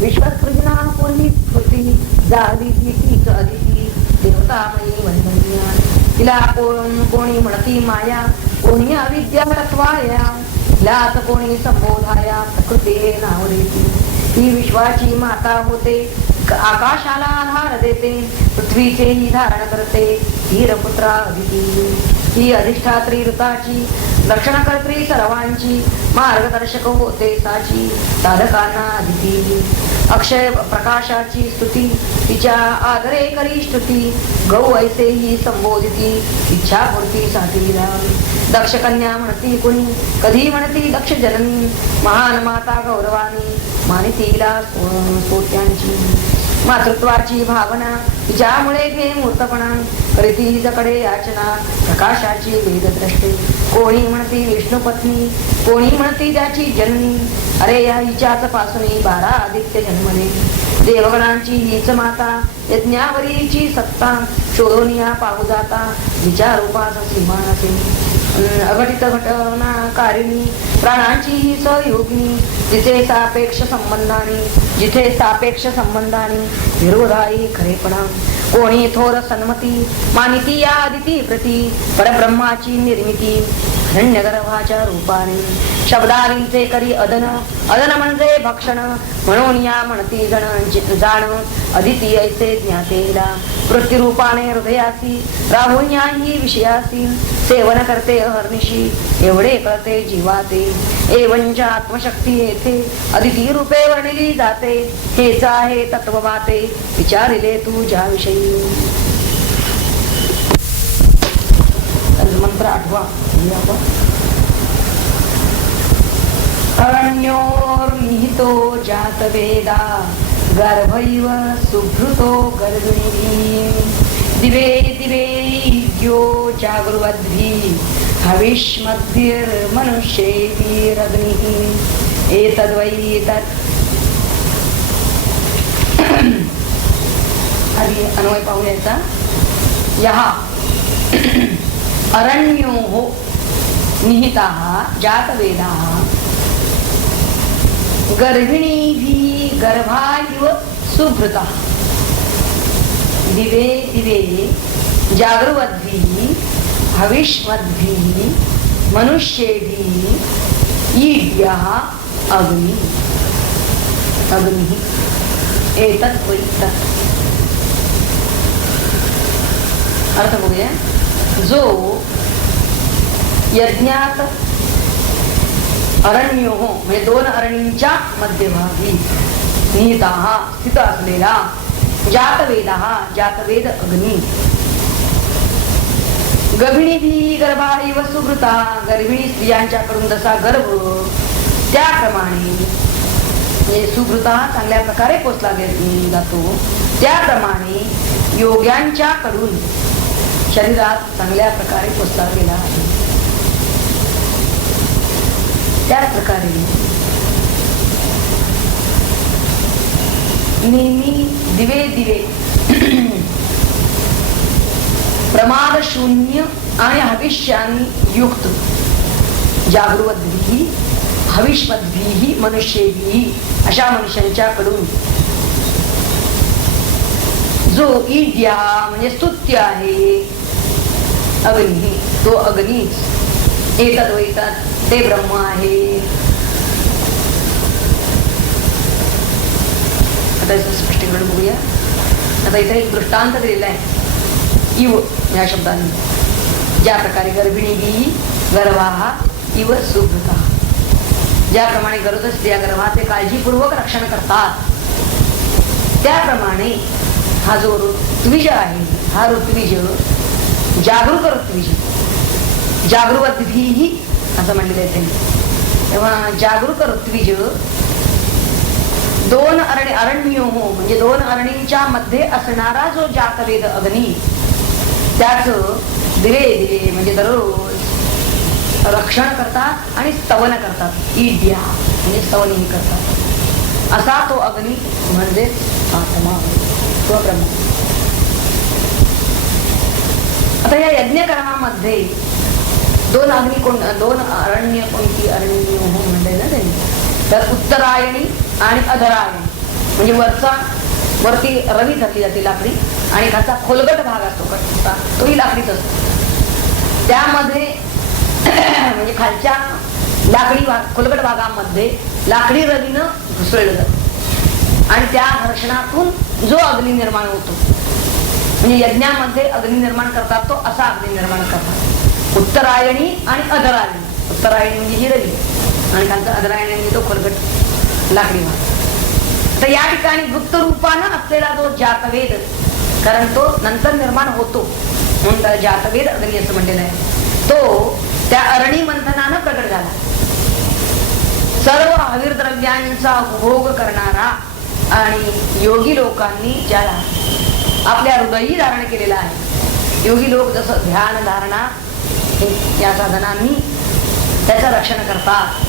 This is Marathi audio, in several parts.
विश्वसृजना कोणी स्फूर्ती जागली तीच अदिती देवतामयी वंदनीया. तिला कोणी म्हणती माया, कोणी अविद्या रत्वाया, हिलाच कोणी संबोधाया प्रकृते नाव देती. ही विश्वाची माता होते, आकाशाला आधार देते, पृथ्वीचेही धारण करते, धीरपुत्रा अदिती. ही अधिष्ठात्री ऋताची, रक्षणकर्त्री सर्वांची, मार्गदर्शक होते साची, साधकांना अदिती. अक्षय प्रकाशाची स्तुती, तिच्या आदरे करी स्तुती, गौ ऐसे ही संबोधिती, इच्छापूर्तीसाठी लावी. दक्ष कन्या म्हणती कुणी, कधी म्हणती दक्ष जननी, महान माता गौरवानी, मानितीला स्तोत्यांची. मातृत्वाची भावना तिच्यामुळे घे मूर्तपणा, करीती जकडे याचना, प्रकाशाची वेदद्रष्टे. कोणी म्हणती विष्णुपत्नी, कोणी म्हणती त्याची जननी, अरे या हिच्याच पासून 12 आदित्य जन्मले. देवगणांची हीच माता, यज्ञावरीची सत्ता, शोधून या पाहू जाता, हिच्या रूपाचा सीमा नसे. अघटित घटना कारिणी, प्राणांची ही सहयोगिनी, जिथे सापेक्ष संबंधानी विरोधाई खरेपणा. कोणी थोर सन्मती, मानिती या आदिती प्रती, परब्रह्माची निर्मिती, हिरण्यगर्भाच्या रूपाने. शब्दारींचे करी अदन, अदन म्हणजे भक्षण, म्हणून या म्हणती जाण, अदिती ऐसे ज्ञातेला. वृत्तीरूपाने हृदयासी, राहून याही विषयासी, सेवन करते अहर्निशी, एवढे कळते जीवाते. एवंच आत्मशक्ती येथे अदिती रूपे वर्णिली जाते, हेच आहे तत्वबाते, विचारिले तू ज्या विषयी. मंत्र 8वा. अरण्योर्निहितो जातवेदा, गर्भैव सुभृतो गर्भिणी. दिवे दिवे यो जागृवद्भि, हविष्मद्भिर्मनुष्यैर्अग्निः. एतद्वै तत्. आधी अन्वय पाहूया याचा. यः अरण्योः निहिताः जातवेदाः, गर्भिणीभिः गर्भा इव सुभृतः. दिवे दिवे जागृवद्भिः, हविष्मद्भिः मनुष्येभिः, ईड्यः अग्निः. एतत् वै तत्. अर्थ बघूया. जो यज्ञात अरण्यो म्हणजे 2 अरण्यांच्या मध्यभागी, निहिताः स्थित असलेला, जातवेदाः जातवेद अग्नी. गर्भिणीभिः गर्भा इव सुभृता, गर्भिणी स्त्रियांच्याकडून जसा गर्भ त्याप्रमाणे, म्हणजे सुभृता चांगल्या प्रकारे पोचला जातो, त्याप्रमाणे योग्यांच्याकडून शरीरात चांगल्या प्रकारे पोचला गेला आहे. त्याच प्रकारे नेहमी दिवे दिवे प्रमाद शून्य आणि हविष्यानी युक्त, जागृवद्भिः हविष्मद्भिः मनुष्येभिः अशा मनुष्यांच्याकडून जो ईड्या म्हणजे स्तुत्य आहे, अग्नी तो अग्नीच. एतद् वै तत् ते ब्रह्म आहे. आता याचं स्पष्टीकरण बघूया. आता इथे एक दृष्टांत दिलेला आहे इव या शब्दाने. ज्या प्रकारे गर्भिणी गर्भाः इव सुभृता, ज्याप्रमाणे गरोदर स्त्रिया गर्भाचे काळजीपूर्वक रक्षण करतात, त्याप्रमाणे हा जो ऋत्विज आहे, हा ऋत्विज जागरूक ऋत्विज, जागृवद्भिः असं म्हणलेलं आहे त्यांनी. तेव्हा जागरूक ऋत्विज 2 अरण्यो म्हणजे 2 अरणींच्या मध्ये असणारा जो जातवेद अग्नी, त्याच दिवे दिवे म्हणजे दररोज रक्षण करतात आणि स्तवन करतात. ईड्या म्हणजे स्तवनही करतात. असा तो अग्नी म्हणजे आत्मा किंवा ब्रह्म. आता या यज्ञकर्मामध्ये 2 अग्नी 2 अरण्य कोणती अरण्य म्हणले ना त्यांनी, तर उत्तरायणी आणि अधरायणी. म्हणजे वरती रवी धरली जाते लाकडी आणि खालचा खोलगट भाग असतो तोही लाकडीच असतो. त्यामध्ये म्हणजे खालच्या लाकडी खोलगट भागामध्ये लाकडी रवीनं घुसळलं जातं आणि त्या घर्षणातून जो अग्नी निर्माण होतो, म्हणजे यज्ञामध्ये अग्नी निर्माण करतात तो असा अग्नी निर्माण करतात. उत्तरायणी आणि अधरायणी. उत्तरायणी म्हणजे ही रवी आणि खालचा अधरायणी म्हणजे तो खोलगट लाकडी भाग. तर या ठिकाणी गुप्त रूपानं असलेला जो जातवेद, कारण तो नंतर निर्माण होतो म्हणून त्याला जातवेद अग्नी असं म्हटलेलं आहे, तो त्या अरणी मंथनानं प्रकट झाला. सर्व हवीर द्रव्यांचा उपभोग करणारा आणि योगी लोकांनी ज्याला आपल्या हृदयी धारण केलेला आहे. योगी लोक जसं ध्यान धारणा या साधनांनी त्याचं रक्षण करतात.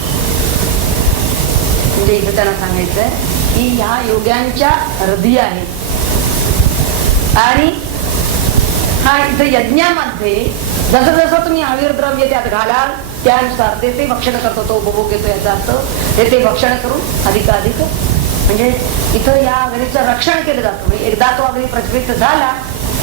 म्हणजे इथं त्यांना सांगायचंय की ह्या योग्यांच्या हृदय आहे आणि हा इथं यज्ञामध्ये जसं जसं तुम्ही हवीर द्रव्य त्यात घालाल त्यानुसार ते भक्षण करतो, तो उपभोग घेतो. याचा अर्थ ते भक्षण करून अधिकाधिक म्हणजे इथं या अग्नीचं रक्षण केलं जातं. म्हणजे एकदा तो अग्नी प्रज्वलित झाला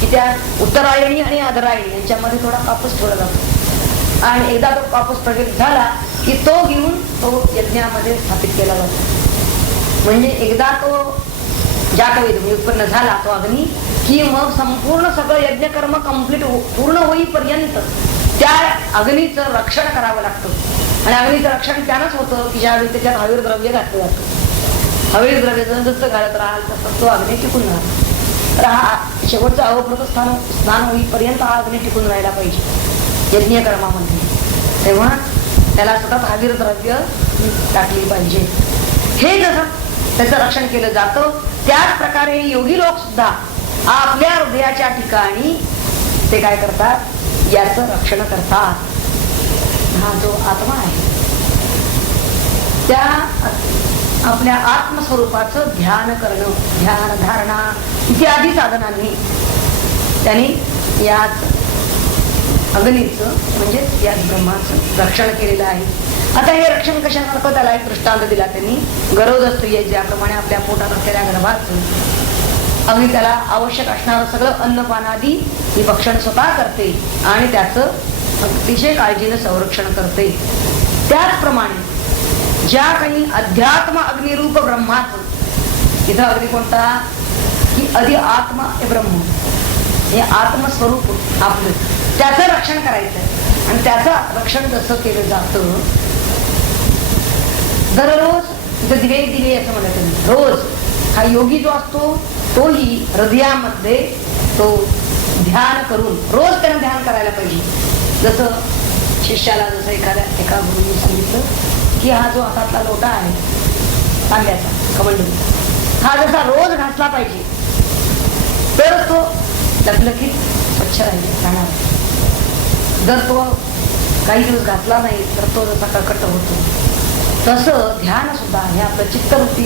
की त्या उत्तरायणी आणि अधरायणी यांच्यामध्ये थोडा कापूस ठेवला जातो आणि एकदा तो कापूस प्रज्वलित झाला की तो घेऊन तो यज्ञामध्ये स्थापित केला जातो. म्हणजे एकदा तो जातवेद उत्पन्न झाला तो अग्नी की मग संपूर्ण सगळं यज्ञकर्म कंप्लीट पूर्ण होईपर्यंत त्या अग्नीचं रक्षण करावं लागतं. आणि अग्नीचं रक्षण त्यानंच होतं की ज्यावेळी त्याच्यात हवीर द्रव्य घातलं जातं. हवीर द्रव्य जसं घालत राहाल तसं तो अग्नी टिकून राहतो. तर हा शेवटचं अवभृत स्नान होईपर्यंत हा अग्नी टिकून राहायला पाहिजे यज्ञकर्मामध्ये. तेव्हा त्याला सतत हवीर द्रव्य टाकली पाहिजे. हे जसं त्याचं रक्षण केलं जातं त्याच प्रकारे योगी लोक सुद्धा आपल्या हृदयाच्या ठिकाणी ते काय करतात, याचं रक्षण करतात. हा जो आत्मा आहे त्या आपल्या आत्मस्वरूपाचं ध्यान करणं, ध्यान धारणा इत्यादी साधनांनी त्यांनी यात अग्नीचं म्हणजे या ब्रह्माचं रक्षण केलेलं आहे. आता हे रक्षण कशासारखं त्याला एक दृष्टांत दिला त्यांनी. गरोद स्त्री ज्याप्रमाणे आपल्या पोटात असलेल्या गर्भाचं अग्नी त्याला आवश्यक असणारं सगळं अन्नपानादी ही भक्षण स्वतः करते आणि त्याचं अतिशय काळजीनं संरक्षण करते. त्याचप्रमाणे ज्या काही अध्यात्म अग्निरूप ब्रह्माचं, इथं अग्नी कोणता की अधि आत्मा हे ब्रह्म, हे आत्मस्वरूप आपलं, त्याचं रक्षण करायचंय. आणि त्याचं रक्षण जसं केलं जातं दररोज दिवे दिवे असं म्हणत रोज हा योगी जो असतो तोही हृदयामध्ये तो ध्यान करून रोज त्यानं ध्यान करायला पाहिजे. जसं शिष्याला जसं एका गुरुने सांगितलं की हा जो हातातला लोटा आहे तांब्याचा कमंडलू, हा जसा रोज घासला पाहिजे तरच तो लखलखीत स्वच्छ राहणार. जर तो काही दिवस घातला नाही तर तो जसा कर्कट होतो, तसं ध्यान सुद्धा हे आपलं चित्तरूपी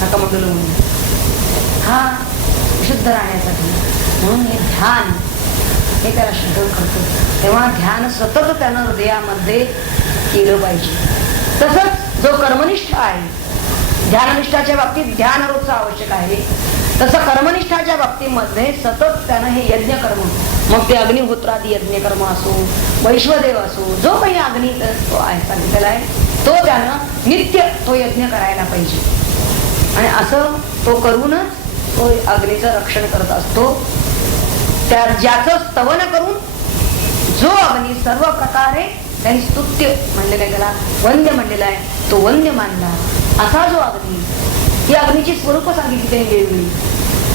हा कमंडलू म्हणून हा शुद्ध राहण्यासाठी म्हणून हे ध्यान हे त्याला शुद्ध करतो. तेव्हा ध्यान सतत त्यानं हृदयामध्ये केलं पाहिजे. तसंच जो कर्मनिष्ठ आहे, ध्याननिष्ठाच्या बाबतीत ध्यान रोजचं आवश्यक आहे, तसं कर्मनिष्ठाच्या बाबतीमध्ये सतत त्यानं हे यज्ञकर्म, मग ते अग्निहोत्रादी यज्ञकर्म असो, वैश्वदेव असो, जो काही अग्नी तो आहे सांगितलेला आहे तो त्यानं नित्य तो यज्ञ करायला पाहिजे. आणि असं तो करूनच तो अग्नीचं रक्षण करत असतो. त्या ज्याचं स्तवन करून जो अग्नी सर्व प्रकारे त्यांनी स्तुत्य म्हणलेलं आहे, त्याला वंद्य म्हणलेला आहे, तो वंद्य मानला असा जो अग्नी, ही अग्नीची स्वरूप सांगितली त्यांनी वेगवेगळी.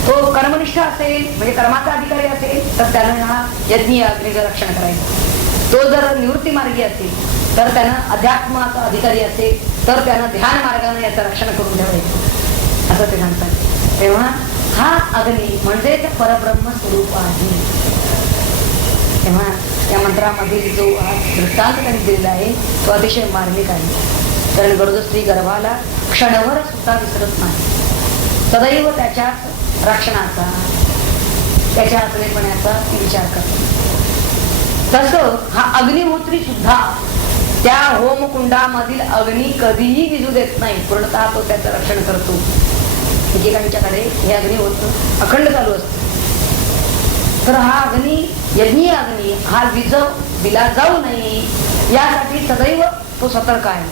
तो कर्मनिष्ठ असेल म्हणजे कर्माचा अधिकारी असेल तर त्यानं हा यज्ञ अग्नीचं रक्षण करायचं. तो जर निवृत्ती मार्गी असेल तर त्यानं अध्यात्माचा अधिकारी असेल तर त्यानं ध्यान मार्गाने याचं रक्षण करून ठेवायचं असं ते सांगतात. तेव्हा हा अग्नी म्हणजे परब्रह्म स्वरूप आहे. तेव्हा या मंत्रामधील जो हा दृष्टांत त्यांनी दिलेला आहे तो अतिशय मार्मिक आहे. कारण गरोदर स्त्री गर्भाला क्षणभर सुद्धा विसरत नाही, सदैव त्याच्याच रक्षणाचा, त्याच्या आचरेपणाचा विचार करतो. तसं हा अग्निहोत्री सुद्धा त्या होमकुंडामधील अग्नी कधीही विझू देत नाही, पूर्णतः तो त्याचं रक्षण करतो. एकेकांच्याकडे हे अग्नी होतं अखंड चालू असतं. तर हा अग्नी यज्ञीय अग्नी हा दिला जाऊ नये यासाठी सदैव तो सतर्क आहे.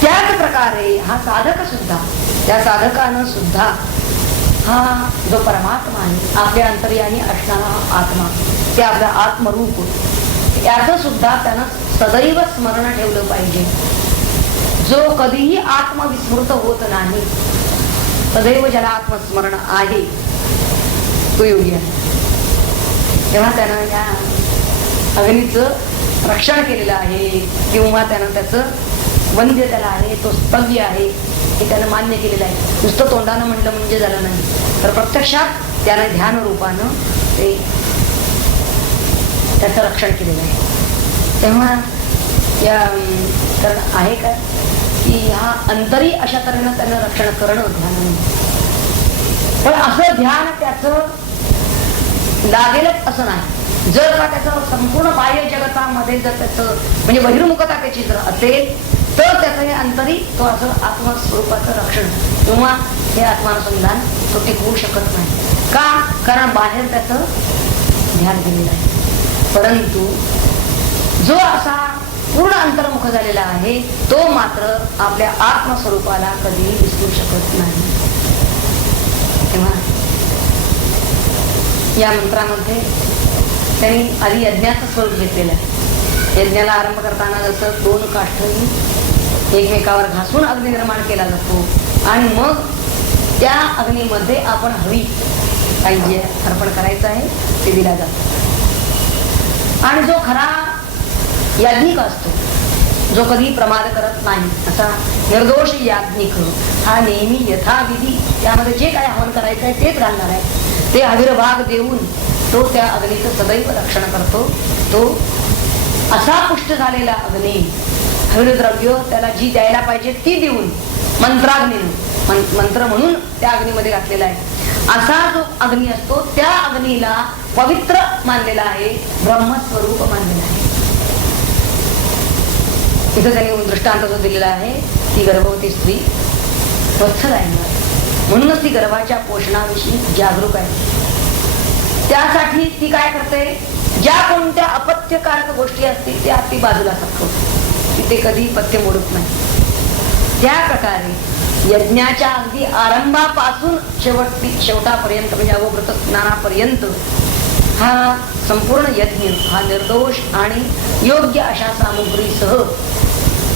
त्याच प्रकारे हा साधक सुद्धा, त्या साधकानं सुद्धा हा जो परमात्मा आहे आपल्या अंतर्यामी असणारा आत्मा, ते आपला आत्मरूप, याचं सुद्धा त्यानं सदैव स्मरण ठेवलं पाहिजे. जो कधीही आत्मविस्मृत होत नाही, सदैव ज्याला आत्मस्मरण आहे तो योगी आहे. तेव्हा त्यानं या अग्नीचं रक्षण केलेलं आहे, किंवा त्यानं त्याचं वंद्य त्याला आहे, तो स्तव्य आहे हे त्यानं मान्य केलेलं आहे. नुसतं तोंडानं म्हणलं म्हणजे झालं नाही, तर प्रत्यक्षात त्यानं ध्यान रूपानं ते त्याचं रक्षण केलेलं आहे. तेव्हा या कारण आहे काय की हा अंतरी अशा तऱ्हेनं त्यानं रक्षण करणं ध्यान, पण असं ध्यान त्याचं लागेलच असं नाही. जर का त्याचं संपूर्ण बाह्य जगतामध्ये जर त्याचं म्हणजे बहिर्मुखता त्याची जर असेल तर त्याचं हे अंतरी तो असं आत्मस्वरूपाचं रक्षण किंवा हे आत्मानुसंधान तो टिकवू शकत नाही. का? कारण बाहेर त्याचं ध्यान गेलेलं आहे. परंतु जो असा पूर्ण अंतर्मुख झालेला आहे तो मात्र आपल्या आत्मस्वरूपाला कधीही विसरू शकत नाही. तेव्हा या मंत्रामध्ये त्यांनी आधी यज्ञाचं स्वरूप घेतलेलं आहे. यज्ञाला आरंभ करताना जसं 2 काष्ठही एकमेकावर घासून अग्नी निर्माण केला जातो आणि मग त्या अग्नीमध्ये आपण हवी काही जे अर्पण करायचं आहे ते दिला जातो. आणि जो खरा याज्ञिक असतो, जो कधी प्रमाद करत नाही असा निर्दोष याज्ञिक, हा नेहमी यथाविधी त्यामध्ये जे काय हवन करायचं आहे तेच घालणार आहे. ते आविर्भाग देऊन तो त्या अग्नीचं सदैव रक्षण करतो. तो असा पुष्ट झालेला अग्नी, हविर्द्रव्य त्याला जी द्यायला पाहिजे ती देऊन मंत्राग्नीनं, मंत्र म्हणून त्या अग्नीमध्ये घातलेला आहे. असा जो अग्नी असतो त्या अग्नीला पवित्र मानलेला आहे, ब्रह्मस्वरूप मानलेला आहे. इथं त्यांनी दृष्टांत जो दिलेला आहे ती गर्भवती स्त्री स्वच्छ राहणार, म्हणूनच ती गर्भाच्या पोषणाविषयी जागरूक आहे. त्यासाठी ती काय करते, ज्या कोणत्या अपत्यकारक गोष्टी असतील त्या ती बाजूला सरकवते, ती ते कधी पथ्य मोडत नाही. त्या प्रकारे यज्ञाच्या अगदी आरंभापासून शेवटापर्यंत म्हणजे अवभृत स्नानापर्यंत हा संपूर्ण यज्ञ हा निर्दोष आणि योग्य अशा सामुग्रीसह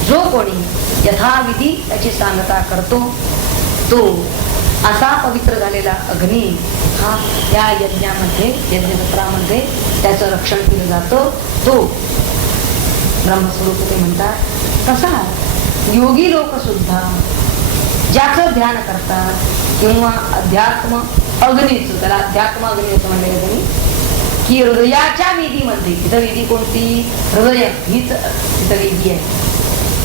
जो कोणी यथाविधी त्याची सांगता करतो तो असा पवित्र झालेला अग्नी हा या यज्ञामध्ये, यज्ञसत्रामध्ये त्याचं रक्षण केलं जातं. तो ब्रह्मस्वरूप ते म्हणतात. तसा योगी लोक सुद्धा ज्याचं ध्यान करतात किंवा अध्यात्म अग्नीच, त्याला अध्यात्म अग्नी असं म्हणलं गेलं की हृदयाच्या विधीमध्ये, तिथं विधी कोणती, हृदय हीच तिथं विधी आहे.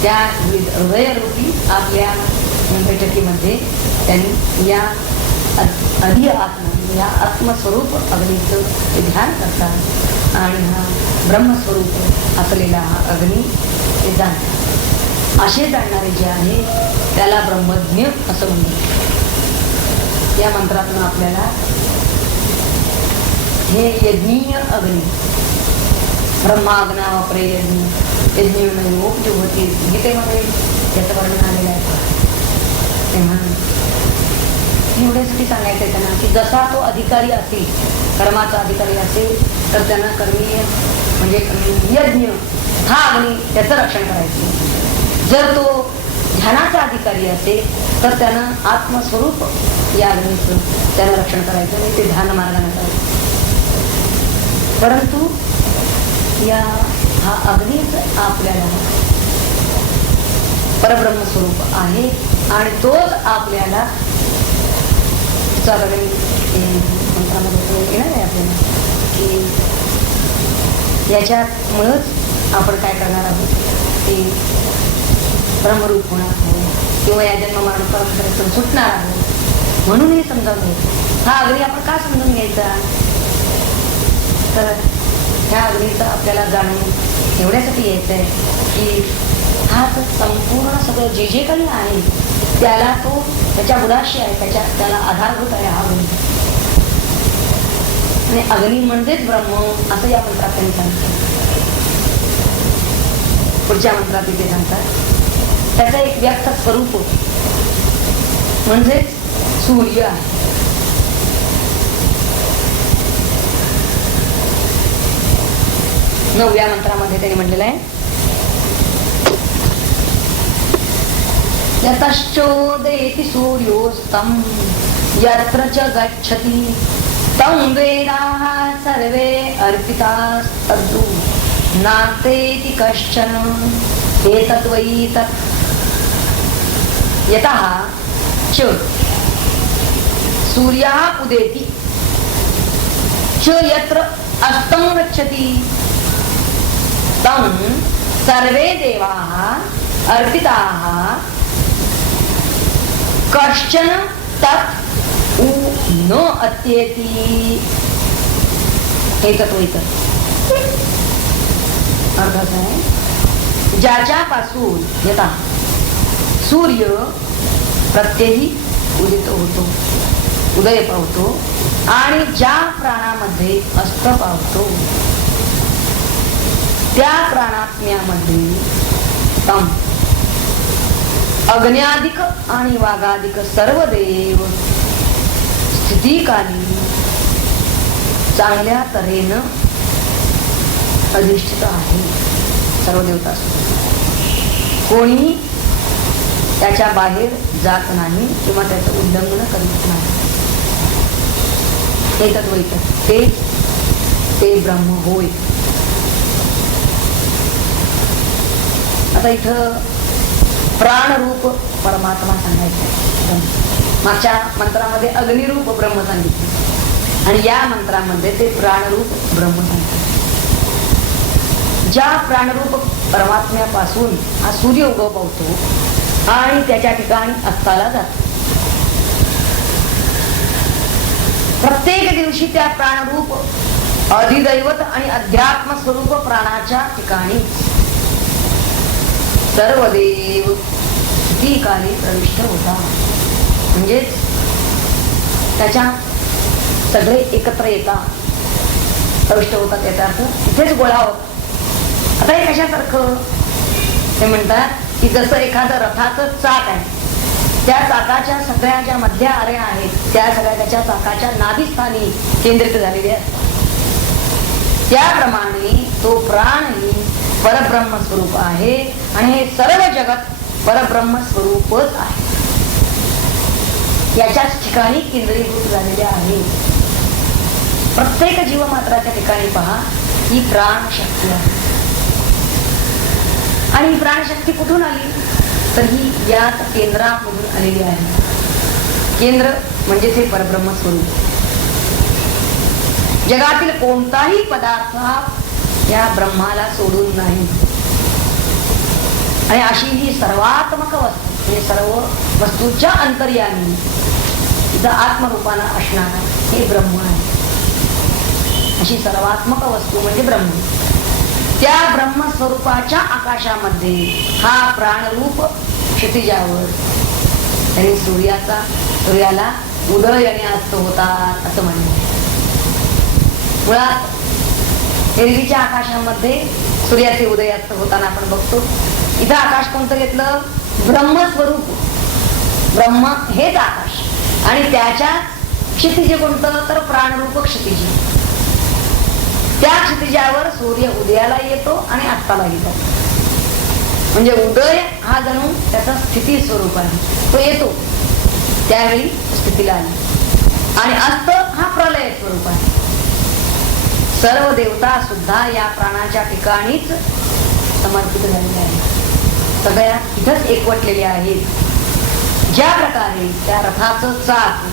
त्या हृदयरूपी आपल्या बैठकीमध्ये त्यांनी या अधि आत्मा, या आत्मस्वरूप अग्नीचं ध्यान करतात आणि हा ब्रह्मस्वरूप असलेला हा अग्नी ते जाणतात. असे जाणणारे जे आहे त्याला ब्रह्मज्ञ असं म्हणतात. या मंत्रातून आपल्याला हे यज्ञीय अग्नी, ब्रह्माग्ना वापरे यज्ञ, यज्ञोपयोगी गीतेमध्ये याचं वर्णन आलेलं आहे. तेव्हा एवढ्यासाठी सांगायचं आहे त्यांना की जसा तो अधिकारी असेल, कर्माचा अधिकारी असेल तर त्यांना कर्मीय म्हणजे यज्ञ हा अग्नी त्याचं रक्षण करायचं. जर तो ध्यानाचा अधिकारी असेल तर त्यानं आत्मस्वरूप या अग्नीचं त्यानं रक्षण करायचं आणि ते ध्यान मार्गाने करायचं. परंतु या हा अग्नीच आपल्याला परब्रह्मस्वरूप आहे आणि तोच आपल्याला मंत्रामध्ये येणार आहे आपल्याला की याच्यामुळंच आपण काय करणार आहोत की ब्रह्मरूप होणार आहोत किंवा या जन्म मरण परंपरेतून सुटणार आहोत. म्हणून हे समजावून घ्यायचं. हा अग्नी आपण का समजून घ्यायचा, तर ह्या अग्नीचं आपल्याला जाणून एवढ्यासाठी यायचं आहे की हा संपूर्ण सगळं जे जे काही आहे त्याला तो त्याच्या मुलाशी आहे, त्याला आधारभूत आहे हा गुण. आणि अग्नी म्हणजेच ब्रह्म असं या मंत्रात त्यांनी सांगितलं. पुढच्या मंत्रात तिथे सांगतात त्याचं एक व्यक्त स्वरूप म्हणजेच सूर्य आहे. नवव्या मंत्रामध्ये त्यांनी म्हटलेलं आहे यतश्चोदेति सूर्योस्तं यत्र च गच्छति तं वेदाः सर्वे अर्पितास्तद्दु नास्तेति कश्चन एतद्वै तत्. यतः च सूर्यः उदेति च यत्र अस्तं गच्छति तं सर्वे देवाः अर्पिताः कश्चन तत् उ न अत्येति. अर्थ असा आहे ज्याच्यापासून यथा सूर्य प्रत्येही उदित होतो, उदय पावतो आणि ज्या प्राणामध्ये अस्त पावतो त्या प्राणात्म्यामध्ये तम अग्न्यादिक आणि वाघादिक सर्व देव स्थितिकाली चांगल्या तऱ्हेनं अधिष्ठित आहे. सर्व देवता कोणी त्याच्या बाहेर जात नाही किंवा त्याचं उल्लंघन करीत नाही. हे तत्व ते ब्रह्म होय. आता इथं प्राणरूप परमात्मा सांगायचं. मागच्या मंत्रामध्ये अग्निरूप ब्रह्म सांगितले आणि या मंत्रामध्ये ते प्राणरूप ब्रह्म सांगितले. ज्या प्राणरूप परमात्म्यापासून हा सूर्य उगव पावतो आणि त्याच्या ठिकाणी अस्ताला जातो. प्रत्येक दिवशी त्या प्राणरूप अधिदैवत आणि अध्यात्म स्वरूप प्राणाच्या ठिकाणी सर्व देव ती काली प्रविष्ट होता. म्हणजेच त्याच्या सगळे एकत्र येतात, प्रविष्ट होतात. याचा अर्थ तिथेच गोळा होता. आता हे कशासारखं ते म्हणतात की जसं एखादं रथाचं चाक आहे, त्या चाकाच्या सगळ्या ज्या मध्य आऱ्या आहेत त्या सगळ्या त्याच्या चाकाच्या नाभिस्थानी केंद्रित झालेल्या असतात. त्याप्रमाणे तो प्राणही परब्रह्म स्वरूप आहे आणि हे सर्व जगत परब्रह्म स्वरूपच आहे. याच्याच ठिकाणी केंद्रीभूत झालेले आहे. प्रत्येक जीवमात्राच्या ठिकाणी पहा ही प्राणशक्ती आहे. आणि ही प्राणशक्ती कुठून आली तर ही यात केंद्रामधून आलेली आहे. केंद्र म्हणजे ते परब्रह्म स्वरूप. जगातील कोणताही पदार्थ या ब्रह्माला सोडून नाही. आणि अशी ही सर्वात्मक वस्तू म्हणजे सर्व वस्तूच्या अंतर्यामी तिथं आत्मरूपानं असणारा हे ब्रह्म आहे. अशी सर्वात्मक वस्तू म्हणजे ब्रह्म. त्या ब्रह्मस्वरूपाच्या आकाशामध्ये हा प्राणरूप क्षितिजावर त्यांनी सूर्याला उदय आणि अस्त होतात असं म्हणलं. मुळात एरवीच्या आकाशामध्ये सूर्याचे उदय अस्त होताना आपण बघतो. इथं आकाश कोणतं घेतलं? ब्रह्मस्वरूप. ब्रह्म हेच आकाश आणि त्याच्या क्षितिज कोणतं तर प्राणरूप क्षितिज. त्या क्षितिजावर सूर्य उदयाला येतो आणि अस्ताला येतो. म्हणजे उदय हा जणू त्याचा स्थिती स्वरूप आहे. तो येतो त्यावेळी स्थितीला आली आणि अस्त हा प्रलय स्वरूप आहे. सर्व देवता सुद्धा या प्राणाच्या ठिकाणीच समर्पित झालेले आहेत. सगळ्या इथंच एकवटलेल्या आहेत. ज्या प्रकारे त्या रथाचं चाक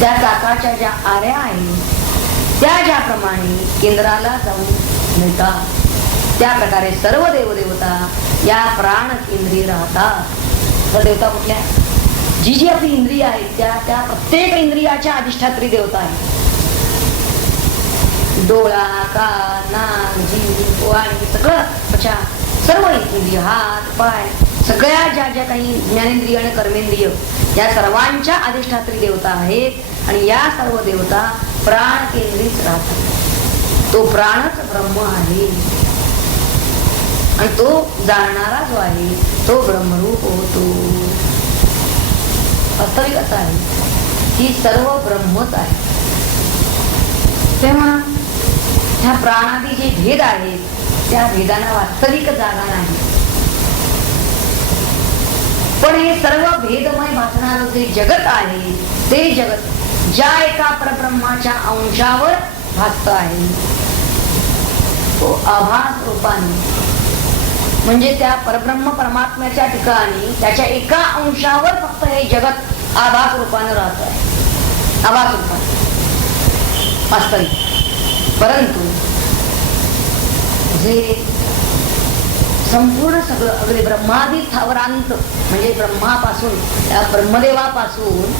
त्या चाकाच्या ज्या आऱ्या आहेत त्या ज्याप्रमाणे केंद्राला जाऊन मिळतात त्या प्रकारे सर्व देवदेवता या प्राण केंद्री राहतात. तर देवता कुठल्या? जी जी आपली इंद्रिय आहेत त्या प्रत्येक इंद्रियाच्या अधिष्ठात्री देवता आहेत. डोळा, कान, नाक, जीभ, वाणी सगळं सर्व इंद्रिय, हात, पाय सगळ्या ज्या ज्या काही ज्ञानेंद्रिय आणि कर्मेंद्रिय या सर्वांच्या अधिष्ठात्री देवता आहेत आणि या सर्व देवता प्राण केंद्रित राहतात. तो प्राणच ब्रह्म आहे आणि तो जाणणारा जो आहे तो ब्रह्मरूप होतो. वास्तविक असं आहे की सर्व ब्रह्मच आहे. तेव्हा ह्या प्राणादी जे भेद आहेत त्या भेदांना वास्तविक जागा नाही. पण हे सर्व भेदमय भासणारं जे जगत आहे ते जगत ज्या एका परब्रह्माच्या अंशावर भासत आहे तो आभास रूपाने म्हणजे त्या परब्रह्म परमात्म्याच्या ठिकाणी त्याच्या एका अंशावर फक्त हे जगत आभास रूपाने राहत आहे. आभास रूपाने वास्तविक. परंतु जे संपूर्ण सगळं अगदी ब्रह्मादी स्थावरांत म्हणजे ब्रह्मापासून ब्रह्मदेवापासून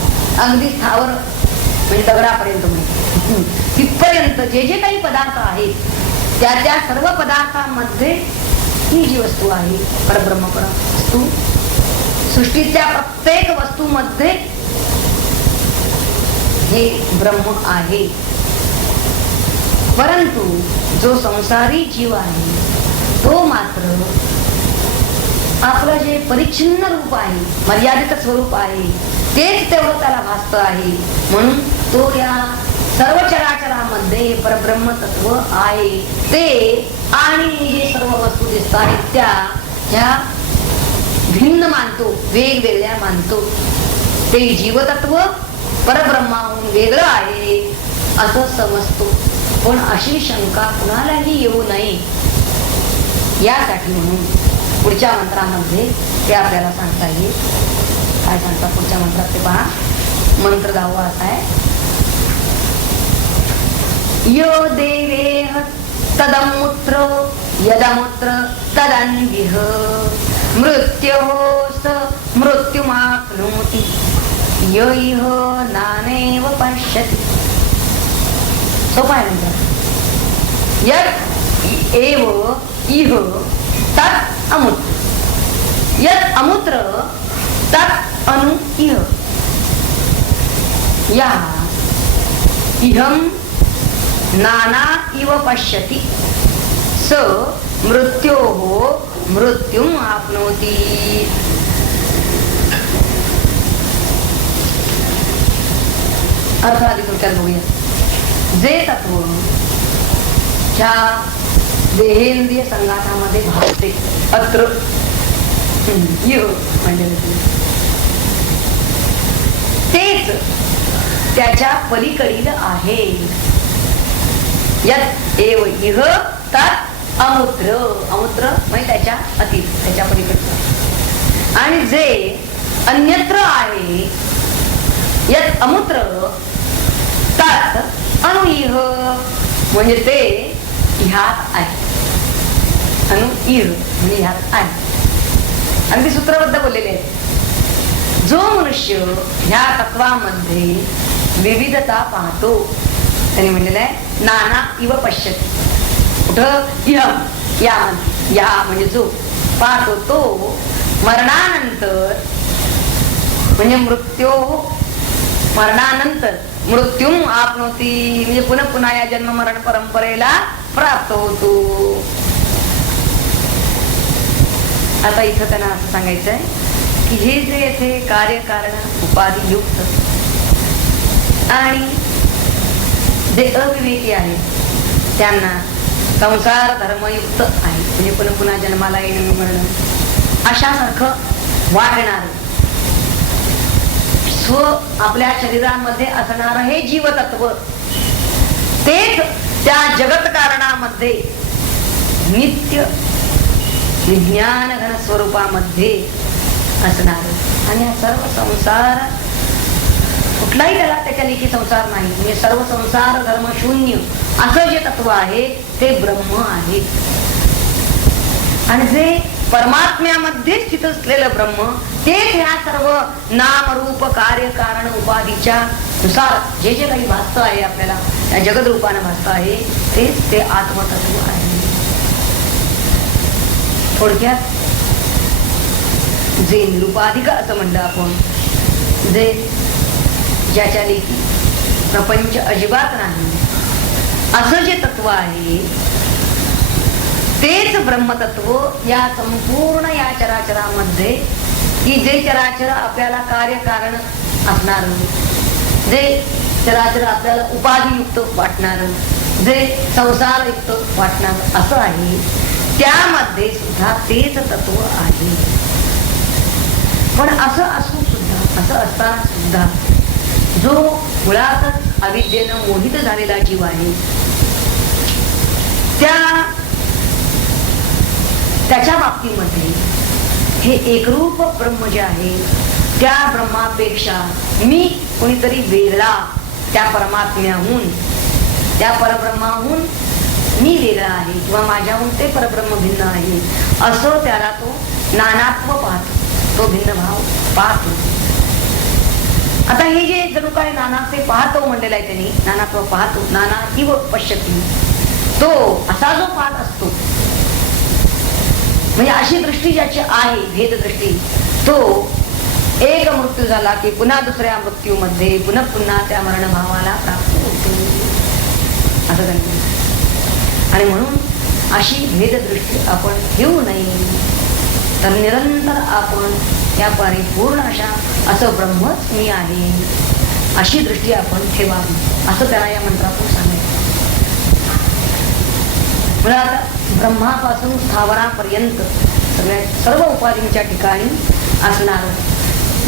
अगदी स्थावर म्हणजे दगडापर्यंत म्हणजे तिथपर्यंत जे जे काही पदार्थ आहेत त्या त्या सर्व पदार्थांमध्ये ही जी वस्तू आहे परब्रह्म वस्तू सृष्टीच्या प्रत्येक वस्तूमध्ये हे ब्रह्म आहे. परंतु जो संसारी जीव आहे तो मात्र आपलं जे परिच्छिन्न रूप आहे मर्यादित स्वरूप आहे तेच तेवढं त्याला भासत आहे. म्हणून तो या सर्व चराचरामध्ये परब्रह्म तत्व आहे ते आणि जे सर्व वस्तू दिसत आहेत त्या भिन्न मानतो, वेगवेगळ्या मानतो. ते जीवतत्व परब्रह्माहून वेगळं आहे असं समजतो. पण अशी शंका कुणालाही येऊ नये यासाठी म्हणून पुढच्या मंत्रामध्ये ते आपल्याला सांगता येईल. काय सांगतात पुढच्या मंत्रात ते पहा. मंत्र 10 असा आहे. यो देवेह तदमुत्र यदमुत्र तदन्विह मृत्योः स मृत्युमाप्नोति यो इह नानेव पश्यति. सोपा आहे म्हणजे यत् एव इह तत् अमुत्र यत् अमुत्र तत् अनु इह या इहं नाना इव पश्यति स मृत्योः मृत्युम आपनोति. अर्थ आधी थोडक्यात बघूया. जे तत्व ज्या देहेंद्रिय संघातामध्ये भासते अत्र म्हणजे तेच त्याच्या पलीकडील आहे. यत् एव इह तत् अमुत्र अमुत्र म्हणजे त्याच्या अतीत त्याच्या पलीकडचं. आणि जे अन्यत्र आहे यत् अमुत्र तत् अनुइह म्हणजे ते ह्यात आहे. अनुइह म्हणजे ह्यात आहे. अगदी सूत्रबद्ध बोललेले आहे. जो मनुष्य ह्या तत्वामध्ये विविधता पाहतो त्यांनी म्हणलेलं आहे नाना इव पश्यति. कुठं या म्हणजे जो पाहतो तो मरणानंतर म्हणजे मरणानंतर मृत्युम आपनोती म्हणजे पुन्हा पुन्हा या जन्म मरण परंपरेला प्राप्त होतो. आता इथं त्यांना असं सांगायचंय की हे जे येथे कार्यकारण उपाधी युक्त आणि जे अविवेकी आहेत त्यांना संसार धर्मयुक्त आहे म्हणजे पुन्हा पुन्हा जन्माला येणं मरण अशासारखं वागणार स्व आपल्या शरीरामध्ये असणारं हे जीवतत्व तेच त्या जगत कारणामध्ये नित्य विज्ञान घन स्वरूपामध्ये असणार. आणि हा सर्व संसार कुठलाही त्याला त्याच्या लेखी संसार नाही म्हणजे सर्व संसार धर्म शून्य असं जे तत्व आहे ते ब्रह्म आहे. आणि जे परमात्म्यामध्ये स्थित असलेलं ब्रह्म तेच ह्या सर्व नाम रूप कार्य कारण उपाधीच्या नुसार जे जे काही भासत आहे आपल्याला या जगद रूपाने भासत आहे तेच ते आत्मतत्व आहे. थोडक्यात जे निरुपाधिक असं म्हणलं आपण, जे ज्याच्या लेखी प्रपंच अजिबात नाही असं जे तत्व आहे तेच ब्रह्मतत्व या संपूर्ण या चराचरामध्ये, की जे चराचर आपल्याला कार्यकारण असणार, जे चराचर आपल्याला उपाधियुक्त वाटणार, जे संसारयुक्त वाटणार असं आहे, त्यामध्ये सुद्धा तेच तत्व आहे. पण असं असून सुद्धा, असं असताना सुद्धा जो मुळातच अविद्येनं मोहित झालेला जीव आहे, त्याच्या बाबतीमध्ये हे एकरूप ब्रह्म जे आहे त्या ब्रह्मापेक्षा मी कोणीतरी वेगळा, त्या परमात्म्याहून, त्या परब्रह्माहून मी वेगळा आहे किंवा माझ्याहून ते परब्रह्म भिन्न आहे असं त्याला तो नानात्व पाहतो, तो भिन्न भाव पाहतो. आता हे जे जणू काय नानात्व पाहतो म्हणलेला आहे त्यांनी, नानात्व पाहतो, नाना इव पश्यती, तो असा जो पाहत असतो, म्हणजे अशी दृष्टी ज्याची आहे, भेद दृष्टी, तो एक मृत्यू झाला की पुन्हा दुसऱ्या मृत्यूमध्ये पुन्हा पुन्हा त्या मरणभावाला प्राप्त होतो असं त्यांनी. आणि म्हणून अशी भेददृष्टी आपण ठेवू नये, तर निरंतर आपण या परिपूर्ण अशा असं ब्रह्मच मी आहे अशी दृष्टी आपण ठेवावी असं त्याला या मंत्रातून सांगायचं. मुळात ब्रह्मापासून स्थावरापर्यंत सर्व उपाधींच्या ठिकाणी असणार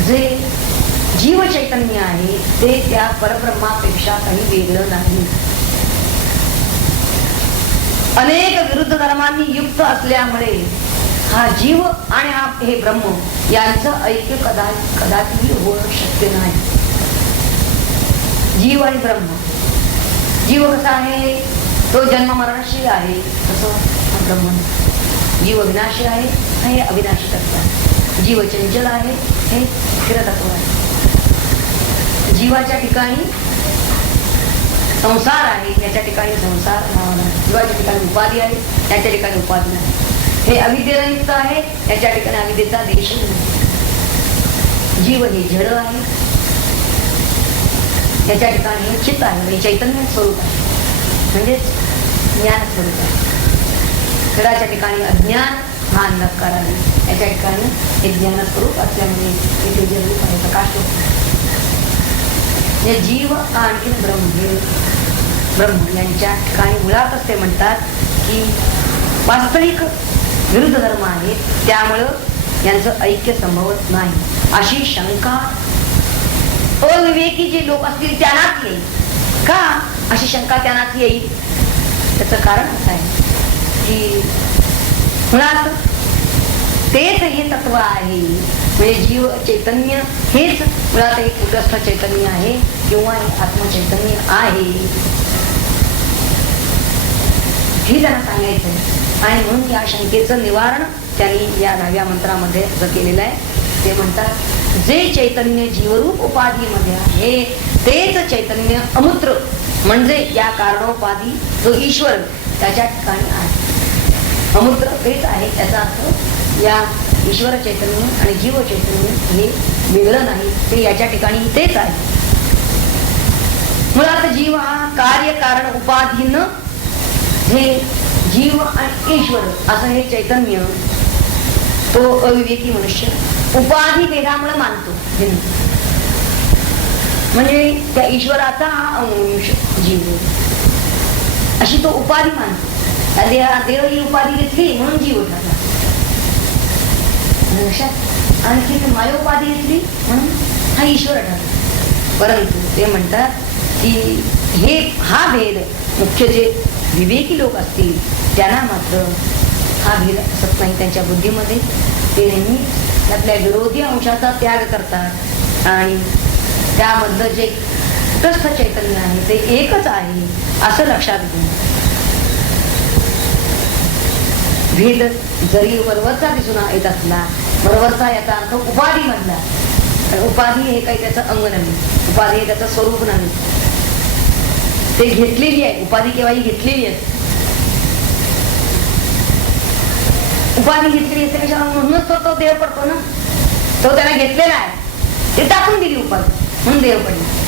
जे जीव चैतन्य आहे ते त्या परब्रह्मापेक्षा काही वेगळं नाही. अनेक विरुद्ध धर्मांनी युक्त असल्यामुळे हा जीव आणि हे ब्रह्म यांचं ऐक्य कदाचित होणं शक्य नाही. जीव आणि ब्रह्म, जीव कसा आहे तो जन्म मरणशील आहे, तसं ब्रह्म जीव विनाशी आहे हे अविनाशी तत्व आहे. जीव चंचल आहे हे स्थिर तत्व आहे. जीवाच्या ठिकाणी संसार आहे, याच्या ठिकाणी संसार नावाला, जीवाच्या ठिकाणी उपाधी आहे, याच्या ठिकाणी उपाधी नाही. हे अविद्येयुक्त आहे, याच्या ठिकाणी अविद्येचा देश नाही. जीव हे जड आहे, याच्या ठिकाणी चित्त आहे, चैतन्य स्वरूप आहे, म्हणजेच ज्ञान स्वरूप आहे. जडाच्या ठिकाणी अज्ञान हा अंधकार आहे, याच्या ठिकाणी हे ज्ञान स्वरूप असल्यामुळे इथे जे रूप आहे प्रकाश होतो. जीव आणखी ब्रह्म यांच्या ठिकाणी मुळातच ते म्हणतात की वास्तविक विरुद्ध धर्म आहे, त्यामुळं यांचं ऐक्य संभवत नाही अशी शंका अविवेकी जे लोक असतील त्यांनाच येईल. का अशी शंका त्यांनाच येईल? त्याचं कारण असं आहे की मुळात तेच हे तत्व आहे, म्हणजे जीव चैतन्य हेच मुळात एक उदस्थ चैतन्य आहे किंवा एक आत्मचैतन्य आहे हे त्यांना सांगायचं आहे. आणि म्हणून या शंकेचं निवारण त्यांनी या 10व्या मंत्रामध्ये केलेलं आहे. ते म्हणतात जे चैतन्य जीवरूप उपाधीमध्ये आहे तेच चैतन्य अमूत्र, म्हणजे या कारणोपाधी जो ईश्वर त्याच्या ठिकाणी आहे. अमूत्र तेच आहे, त्याचा अर्थ या ईश्वर चैतन्य आणि जीव चैतन्य हे वेगळं नाही, ते याच्या ठिकाणी तेच आहे. मुळात जीव हा कार्य कारण उपाधीनं हे जीव आणि ईश्वर असं हे चैतन्य तो अविवेकी मनुष्य उपाधी भेदामुळे मानतो. म्हणजे त्या ईश्वराचा हा अंश जीव अशी तो उपाधी मानतो. देव ही उपाधी घेतली म्हणून जीव ठरला, आणखी मायोपाधी घेतली म्हणून हा ईश्वर ठरला. परंतु ते म्हणतात की हे हा भेद मुख्य जे विवेकी लोक असतील त्यांना मात्र हा भेद असत नाही. त्यांच्या बुद्धीमध्ये ते नेहमी त्यातल्या विरोधी अंशाचा त्याग करतात आणि त्यामधलं जे तटस्थ चैतन्य आहे ते एकच आहे असं लक्षात घेऊन भेद जरी वरवरचा दिसून येत असला, वरवरचा याचा अर्थ उपाधी मधला, उपाधी हे काही त्याचं अंग नाही, उपाधी हे त्याचं स्वरूप नाही, ते घेतलेली आहे. उपाधी केव्हाही घेतलेली असते, उपाधी घेतलेली असते कशा म्हणूनच तो देह पडतो ना. तो त्याने घेतलेला आहे, ते टाकून दिली उपाधी म्हणून देव पडला.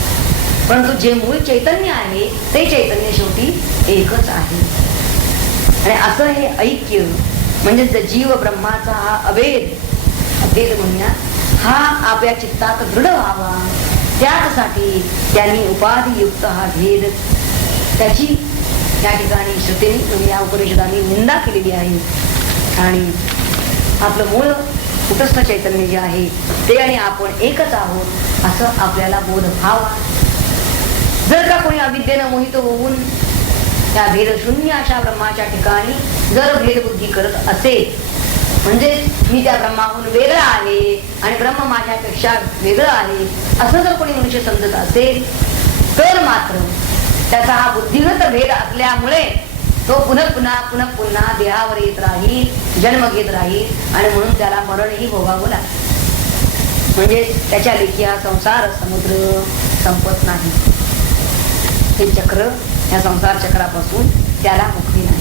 परंतु जे मूळ चैतन्य आहे ते चैतन्य शेवटी एकच आहे. आणि असं हे ऐक्य म्हणजे जीव ब्रह्माचा हा अभेद म्हणूया, हा आपल्या चित्तात दृढ व्हावा, त्यासाठी त्यांनी उपाधियुक्त हा भेद त्याची या ठिकाणी श्रुतीने या उपनिषदांनी निंदा केलेली आहे. आणि आपलं मूळ कुटस्थ चैतन्य जे आहे ते आणि आपण एकच आहोत असं आपल्याला बोध व्हावा. जर का कोणी अविद्येनं मोहित होऊन त्या भेदशून्य अशा ब्रह्माच्या ठिकाणी जर भेदबुद्धी करत असेल, म्हणजे मी त्या ब्रह्माहून वेगळा आहे आणि ब्रह्म माझ्यापेक्षा वेगळं आहे असं जर कोणी मनुष्य समजत असेल, तर मात्र त्याचा हा बुद्धिगत भेद असल्यामुळे तो पुन्हा देहावर येत राहील, जन्म घेत राहील आणि म्हणून त्याला मरणही भोगावं लागेल. म्हणजे त्याच्या लेखी हा संसार समुद्र संपत नाही. हे चक्र, या संसार चक्रापासून त्याला मुक्ती नाही.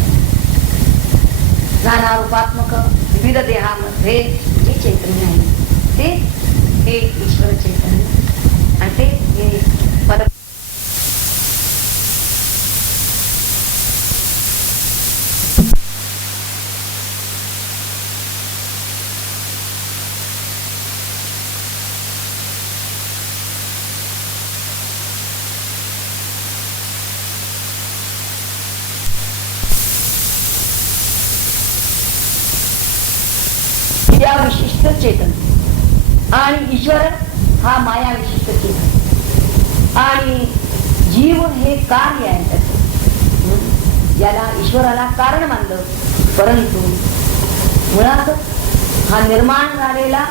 नाना रूपात्मक विविध देहामध्ये जे चैतन्य आहे ते हे ईश्वर चैतन्य आणि ते हे पर या विशिष्ट चेतन आणि ईश्वर हा माया विशिष्ट चेतन आणि जीव हे कार्य आहे त्याचं. याला ईश्वराला कारण मानलं, परंतु मुळात हा निर्माण झालेला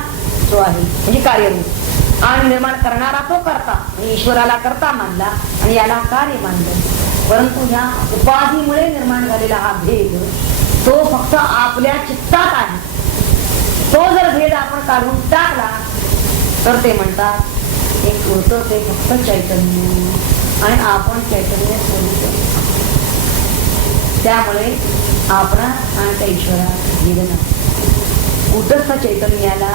जो आहे म्हणजे कार्यरूप आणि निर्माण करणारा तो करता आणि ईश्वराला करता मानला आणि याला कार्य मानलं. परंतु ह्या उपाधीमुळे निर्माण झालेला हा भेद तो फक्त आपल्या चित्तात आहे. तो जर भेद आपण काढून टाकला तर ते म्हणतात एक होतं ते फक्त चैतन्य आणि आपण चैतन्य स्वरूप. त्यामुळे आपणा आणि त्या ईश्वरात भेद नाही. कुटस्थ चैतन्याला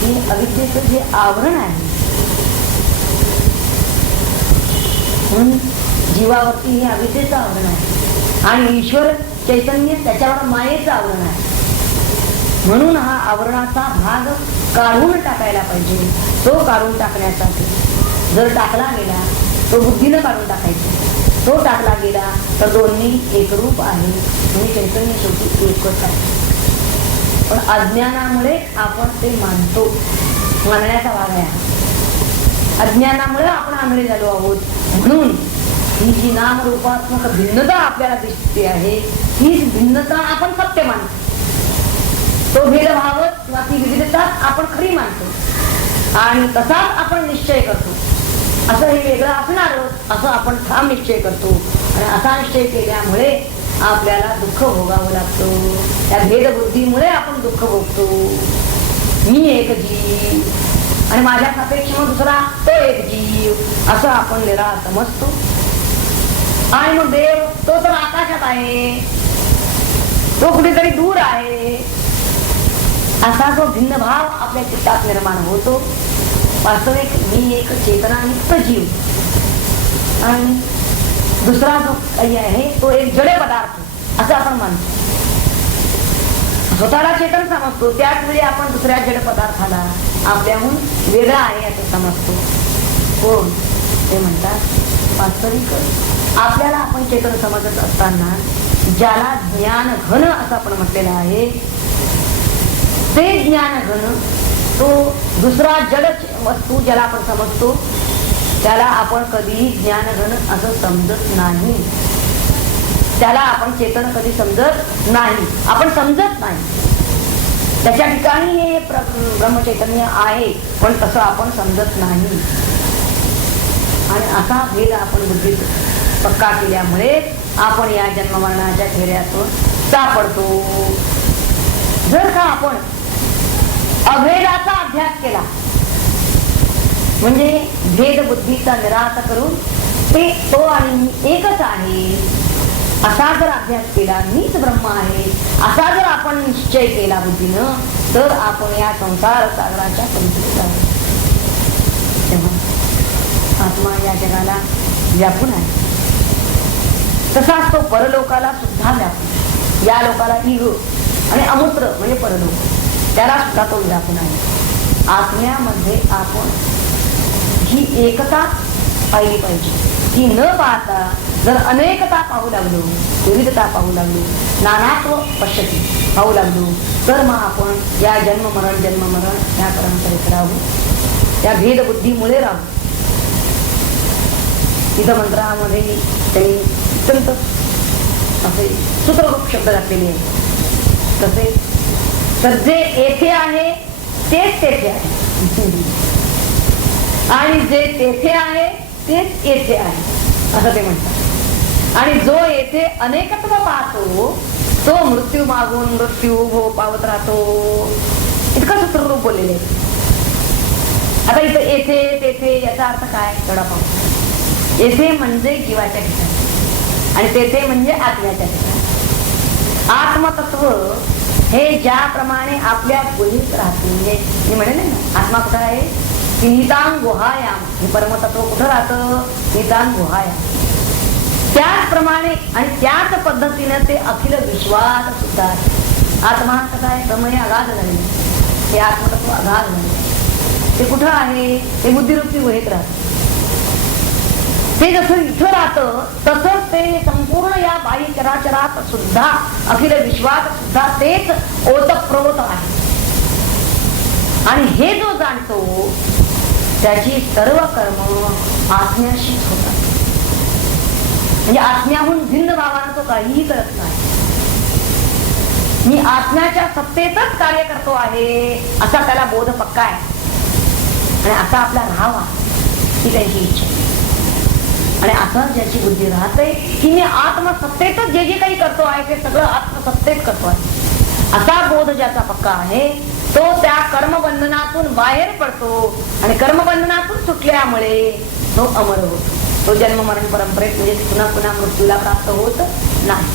हे अविद्येचं जे आवरण आहे म्हणून जीवावरती हे अविद्येचं आवरण आहे आणि ईश्वर चैतन्य त्याच्यावर मायेचं आवरण आहे. म्हणून हा आवरणाचा भाग काढून टाकायला पाहिजे. तो काढून टाकण्यासाठी जर टाकला गेला तो बुद्धीनं काढून टाकायचा, तो टाकला गेला तर दोन्ही एकरूप आहे म्हणजे चैतन्य शेवटी एकच आहे. पण अज्ञानामुळे आपण ते मानतो, मानण्याचा भाग आहे. अज्ञानामुळे आपण आंधळे झालो आहोत. म्हणून ही जी नामरूपात्मक भिन्नता आपल्याला दिसते आहे हीच भिन्नता आपण सत्य मानतो. तो भेदभाव किंवा ती विविधता आपण खरी मानतो आणि तसाच आपण निश्चय करतो. असं हे वेगळं असणार असं आपण ठाम निश्चय करतो आणि असा निश्चय केल्यामुळे आपल्याला दुःख भोगावं लागतं. त्या भेदबुद्धीमुळे आपण दुःख भोगतो. मी एक जीव आणि माझ्या सापेक्ष दुसरा तो एक जीव असं आपण निराळ समजतो. आणि मग देव तो तर आकाशात आहे, तो कुठेतरी दूर आहे असा जो भिन्न भाव आपल्या चित्तात निर्माण होतो. वास्तविक मी एक चेतनायुक्त जीव आणि दुसरा जो काही आहे तो एक जड पदार्थ असं आपण मानतो. स्वतःला चेतन समजतो, त्याच वेळी आपण दुसऱ्या जड पदार्थाला आपल्याहून वेगळा आहे असं समजतो. कोण ते म्हणतात वास्तविक आपल्याला आपण चेतन समजत असताना ज्याला ज्ञान घन असं आपण म्हटलेलं आहे ते ज्ञान घन तो दुसरा जड वस्तू ज्याला आपण समजतो त्याला आपण कधीही ज्ञान घन असं समजत नाही. त्याला आपण चेतन कधी समजत नाही, आपण समजत नाही. त्याच्या ठिकाणी हे ब्रह्मचैतन्य आहे पण तसं आपण समजत नाही. आणि असा भेद आपण बुद्धीत पक्का केल्यामुळे आपण या जन्ममरणाच्या फेऱ्यातून सापडतो. जर का आपण अभेदाचा अभ्यास केला म्हणजे भेद बुद्धीचा निराश करून ते तो आणि एकच आहे असा जर अभ्यास केला, मीच ब्रह्म आहे असा जर आपण निश्चय केला बुद्धीनं, तर आपण या संसार सागराच्या पलीकडे जाऊ. तेव्हा आत्मा या जगाला व्यापून आहे. तसाच तो परलोकाला सुद्धा व्यापून, या लोकाला इग आणि अमूत्र म्हणजे परलोक, त्याला सुद्धा तो व्यापून आहे. आत्म्यामध्ये आपण ही एकता पाहिली पाहिजे. ती न पाहता जर अनेकता पाहू लागलो, विविधता पाहू लागलो, नानात्व पश्यती पाहू लागलो, तर मग आपण या जन्म मरण या परंपरेत राहू, त्या भेदबुद्धीमुळे राहू. इथं मंत्रामध्ये त्यांनी अत्यंत असे सूत्ररूप शब्द घातलेले आहे. तसे तर जे येथे आहे तेच तेथे आहे, आणि जे तेथे आहे तेच येथे आहे असं ते म्हणतात. आणि जो येथे अनेकत्व पाहतो तो मृत्यू मागून मृत्यू पावत राहतो. इतकं सूत्ररूप बोललेले आहे. आता इथं येथे तेथे याचा अर्थ काय थोडा पाहू. येथे म्हणजे जीवाच्या ठिकाणी आणि तेथे म्हणजे आत्म्याच्या ठिकाणी. आत्मतत्व हे ज्याप्रमाणे आपल्या गुहीत राहते, म्हणजे मी म्हणेन ना आत्मा कुठं आहे की नितांग गुहायाम, हे परमतत्व कुठं राहतं, नितांग गुहायाम. त्याचप्रमाणे आणि त्याच पद्धतीने ते अखिल विश्वात सुद्धा आहे. आत्मा कसा आहे, प्रमेय अगाध झालेले, हे आत्मतत्व अगाध झाले. ते कुठं आहे, ते बुद्धिरूपी गुहेत राहत. ते जसं इथं राहतं तसंच ते संपूर्ण या बाह्य चराचरात सुद्धा, अखिल विश्वात सुद्धा तेच ओतप्रोत आहे. आणि हे जो जाणतो त्याची सर्व कर्म आत्म्याशीच होतात. म्हणजे आत्म्याहून भिन्न भावानं तो काहीही करत नाही. मी आत्म्याच्या सत्तेतच कार्य करतो आहे असा त्याला बोध पक्का आहे. आणि असा आपला राहावा ही त्यांची इच्छा. आणि असं ज्याची बुद्धी राहते की मी आत्मसत्तेतच जे जे काही करतो आहे ते सगळं आत्मसत्तेत करतो आहे, असा बोध ज्याचा पक्का आहे तो त्या कर्मबंधनातून बाहेर पडतो. आणि कर्मबंधनातून सुटल्यामुळे तो अमर होतो. तो जन्म मरण परंपरेत म्हणजे पुन्हा पुन्हा मृत्यूला प्राप्त होत नाही.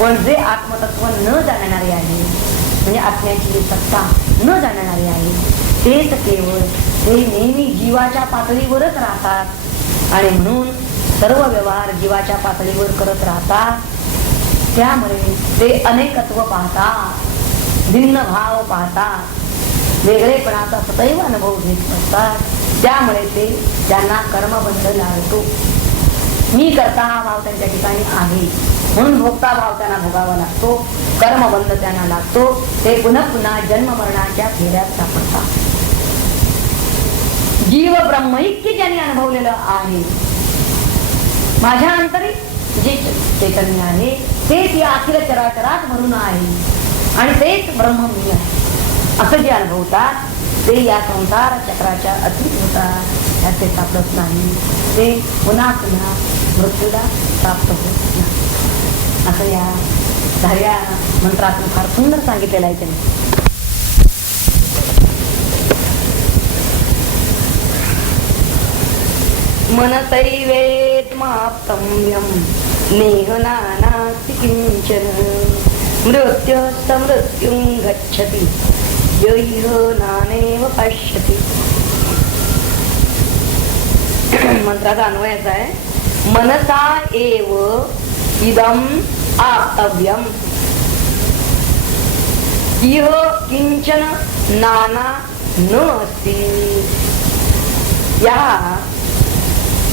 पण जे आत्मतत्व न जाणणारे आहे, म्हणजे आत्म्याची जी सत्ता न जाणणारे आहे, तेच केवळ ते नेहमी जीवाच्या पातळीवरच राहतात. आणि म्हणून सर्व व्यवहार जीवाच्या पातळीवर करत राहतात. त्यामुळे ते अनेकत्व पाहतात, भिन्न भाव पाहतात, वेगळेपणाचा सदैव अनुभव घेत असतात. त्यामुळे ते त्यांना कर्मबंध लागतो. मी करता हा भाव त्यांच्या ठिकाणी आहे, म्हणून भोगता भाव त्यांना भोगावा लागतो, कर्मबंध त्यांना लागतो. ते पुन्हा पुन्हा जन्म मरणाच्या फेऱ्यात सापडतात. जीव ब्रह्मैक्य ज्यांनी अनुभवलेलं आहे, माझ्या अंतरी जे चैतन्य आहे तेच या अखिल चराचरात म्हणून आहे आणि तेच ब्रह्म मी आहे असं जे अनुभवतात ते या संसार चक्राच्या अतीत होतात. त्याचे सापडत नाही, ते पुन्हा पुन्हा मृत्यूला प्राप्त होत नाही. असं या धार्या मंत्रातून फार सुंदर सांगितलेलं आहे त्यांनी. मनसैवेत्माप्तम्यं नेहनानास्ति किंचन मृत्युस्तमृत्युं गच्छति यो इह नानेव पश्यति. मंत्राचा अन्वय असा आहे, मनसा एव इदम आप्तव्यम इह किंचन नाना न अस्ति. या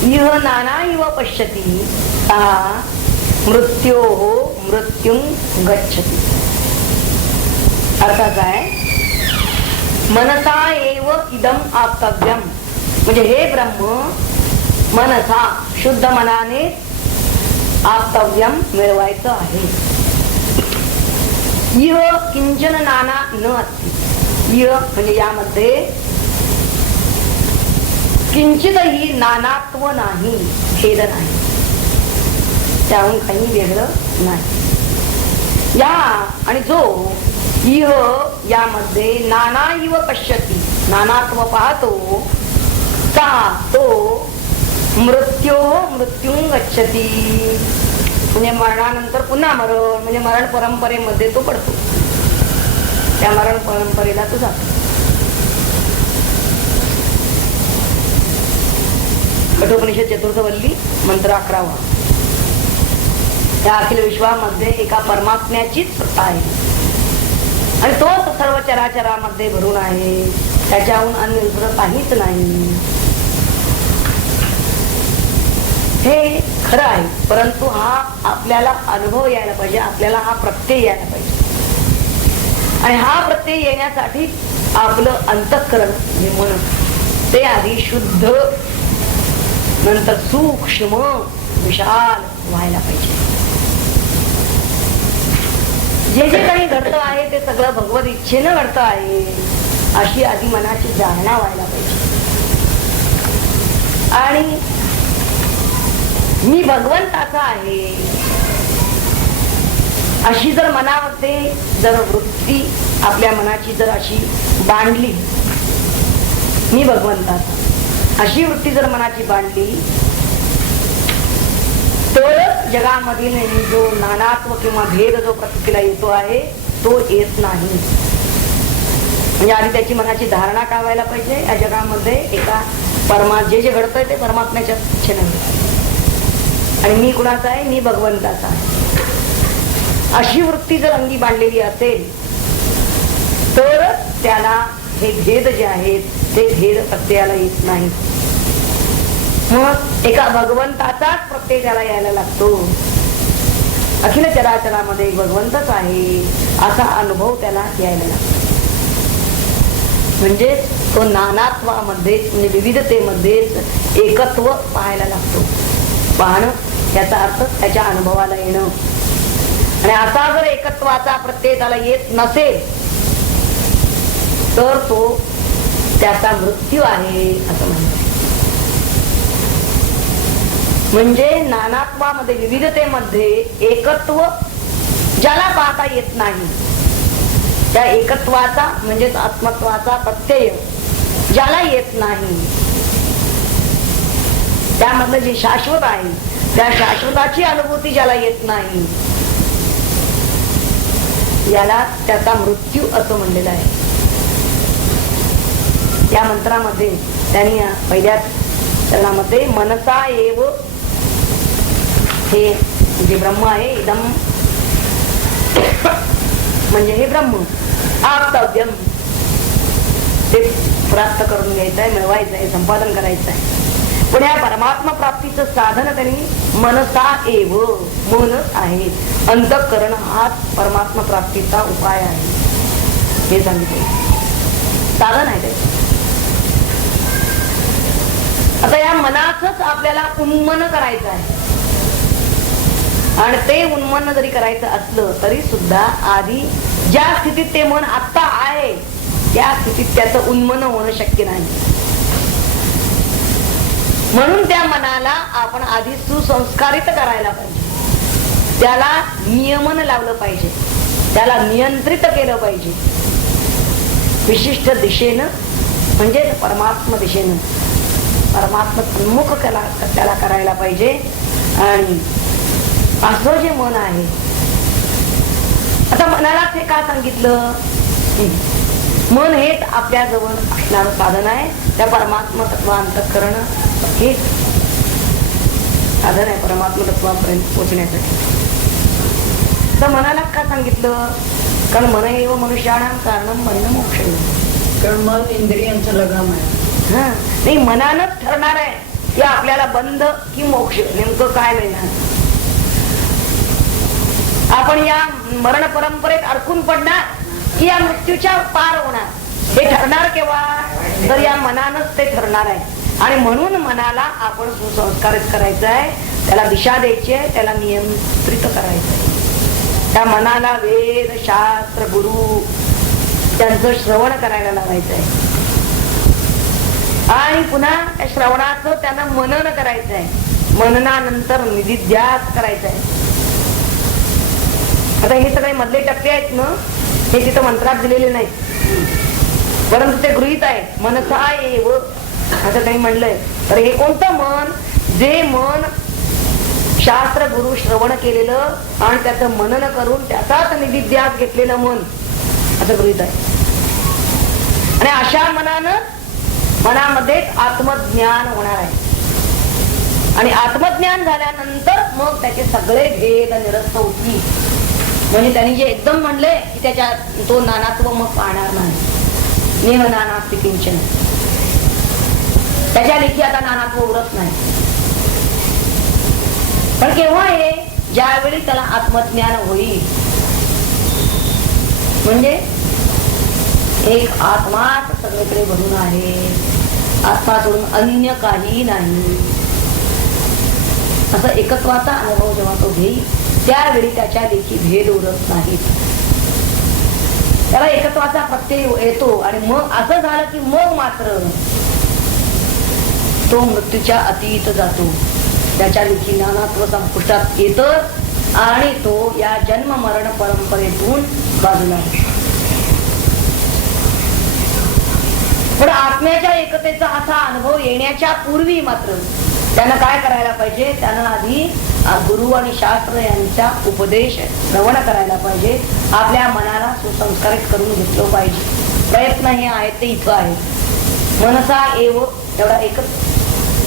इह नाना इव पश्यति सा मृत्योः मृत्युं गच्छति. अर्थात काय, मनसा एव इदम आप्तव्यम म्हणजे हे ब्रह्म मनसा शुद्ध मनाने आप्तव्यम मिळवायचं आहे. इह किंचन नाना न अस्ति. इह म्हणजे यामध्ये किंचितही नानात्व नाही, भेद नाही, त्याहून काही वेगळं नाही. या आणि जो इह यामध्ये नाना इव पश्यती, नानात्व पाहतो, सा तो मृत्यो मृत्युं गच्छति म्हणजे मरणानंतर पुन्हा मरण, म्हणजे मरण परंपरेमध्ये तो पडतो, त्या मरण परंपरेला तो जातो. कठोपनिषद चतुर्थवल्ली मंत्र 11. त्या अखिल विश्वामध्ये एका परमात्म्याचीच सत्ता आहे आणि तोच सर्व चराचरामध्ये भरून आहे, त्याच्याहून अन्य दुसरं काहीच नाही. हे खरं आहे, परंतु हा आपल्याला अनुभव यायला पाहिजे, आपल्याला हा प्रत्यय यायला पाहिजे. आणि हा प्रत्यय येण्यासाठी आपलं अंतःकरण जे मन ते आधी शुद्ध, नंतर सूक्ष्म विशाल व्हायला पाहिजे. जे जे काही घडत आहे ते सगळं भगवत इच्छेनं घडत आहे अशी आधी मनाची जाणणा व्हायला पाहिजे. आणि मी भगवंताचा आहे अशी जर मनामध्ये जर वृत्ती आपल्या मनाची जर अशी बांधली, मी भगवंताचा अशी वृत्ती जर मनाची बांधली, तर जगामधील जो नानात्व किंवा भेद जो प्रकृतीला येतो आहे तो येत नाही. म्हणजे आधी त्याची मनाची धारणा काय व्हायला पाहिजे, या जगामध्ये एका जे जे घडतंय ते परमात्म्याच्या इच्छेने आणि मी कुणाचा आहे, मी भगवंताचा आहे अशी वृत्ती जर अंगी बांधलेली असेल तर त्याला हे भेद जे आहेत ते भेद प्रत्ययाला येत नाही. मग एका भगवंताचाच प्रत्यय त्याला यायला लागतो. अखिल चराचरामध्ये भगवंतच आहे असा अनुभव त्याला यायला लागतो. म्हणजे तो नानात्वामध्ये म्हणजे विविधतेमध्येच एकत्व पाहायला लागतो. पाहणं याचा अर्थ त्याच्या अनुभवाला येणं. आणि असा जर एकत्वाचा प्रत्यय त्याला येत नसेल तर तो त्याचा मृत्यू आहे असं म्हणतात. म्हणजे नानात्वामध्ये विविधतेमध्ये एकत्व ज्याला पाहता येत नाही, त्या एकत्वाचा म्हणजेच आत्मत्वाचा प्रत्यय ज्याला येत नाही, त्यामधलं जे शाश्वत आहे त्या शाश्वताची अनुभूती ज्याला येत नाही, याला त्याचा मृत्यू असं म्हणलेलं आहे. या मंत्रामध्ये त्यांनी पहिल्या चरणामध्ये मनसा एव हे जे ब्रह्म आहे, इदम म्हणजे हे ब्रह्म आप्तव्यम ते प्राप्त करून घ्यायचं आहे, मिळवायचं आहे, संपादन करायचं आहे. पण या परमात्मा प्राप्तीचं साधन त्यांनी मनसा एव मनच आहे, अंतःकरण हाच परमात्मा प्राप्तीचा उपाय आहे हे सांगितले, साधन आहे ते. आता या मनाचंच आपल्याला उन्मन करायचं आहे आणि ते उन्मन जरी करायचं असलं तरी सुद्धा आधी ज्या स्थितीत ते मन आता आहे त्या स्थितीत त्याचं उन्मन होणं शक्य नाही. म्हणून त्या मनाला आपण आधी सुसंस्कारित करायला पाहिजे, त्याला नियमन लावलं पाहिजे, त्याला नियंत्रित केलं पाहिजे विशिष्ट दिशेनं, म्हणजे परमात्मा दिशेनं, परमात्मा सन्मुख त्याला करायला पाहिजे. आणि असं जे मन आहे, आता मनालाच हे का सांगितलं, मन हेच आपल्या जवळ असणारं साधन आहे, त्या परमात्मा तत्वांतःकरण हेच साधन आहे परमात्मा तत्वापर्यंत पोहोचण्यासाठी. तर मनाला का सांगितलं, कारण मन एव मनुष्याणां कारणं बंध मोक्ष, कारण मन इंद्रियांचा लगाम आहे. हा नाही, मनानच ठरणार आहे की आपल्याला बंध की मोक्ष नेमकं काय मिळणार. आपण या मरण परंपरेत अडकून पडणार की या मृत्यूच्या पार होणार, हे ठरणार केव्हा, तर या मनानच ते ठरणार आहे. आणि म्हणून मनाला आपण सुसंस्कारित करायचं आहे, त्याला दिशा द्यायची आहे, त्याला नियंत्रित करायचं आहे. त्या मनाला वेद शास्त्र गुरु त्यांचं श्रवण करायला लावायचं आहे आणि पुन्हा त्या श्रवणाचं त्यांना मनन करायचं आहे, मननानंतर निधिध्यास करायचा आहे. आता हे सगळे मधले टप्पे आहेत ना, हे तिथं मंत्रात दिलेले नाहीत, परंतु ते गृहीत आहे. मनसा एव असं काही म्हणलंय, तर हे कोणतं मन, जे मन शास्त्र गुरु श्रवण केलेलं आणि त्याचं मनन करून त्याचाच निधिध्यास घेतलेलं मन असं गृहीत आहे. आणि अशा मनामध्येच आत्मज्ञान होणार आहे. आणि आत्मज्ञान झाल्यानंतर मग त्याचे सगळे भेद निरस्त होतील. म्हणजे त्यांनी जे एकदम म्हणले की त्याच्या तो नानात्व मग पाहणार नाही. नेह नानास्ति किंचन, त्याच्या लेखी आता नानात्व उरत नाही. पण केव्हा हे, ज्यावेळी त्याला आत्मज्ञान होईल. म्हणजे एक आत्माच सगळीकडे भरून आहे, आत्मा सोडून अन्य काही नाही, असं एकत्वाचा अनुभव जेव्हा तो घेईल त्यावेळी त्याच्या लेखी भेद उरत नाहीत. त्याला एकत्वाचा प्रत्यय येतो. आणि मग असं झालं की मग मात्र तो मृत्यूच्या अतीत जातो. त्याच्या लेखी नानात्व संपुष्टात येत आणि तो या जन्म मरण परंपरेतून बाजूला. पण आत्म्याच्या एकतेचा असा अनुभव येण्याच्या पूर्वी मात्र त्यानं काय करायला पाहिजे, त्यानं आधी गुरु आणि शास्त्र यांचा उपदेश श्रवण करायला पाहिजे. आपल्या मनाला सुसंस्कारित करून घेतलं पाहिजे. प्रयत्न हे आहेत ते इथं आहेत. मनसा एव एवढा एकच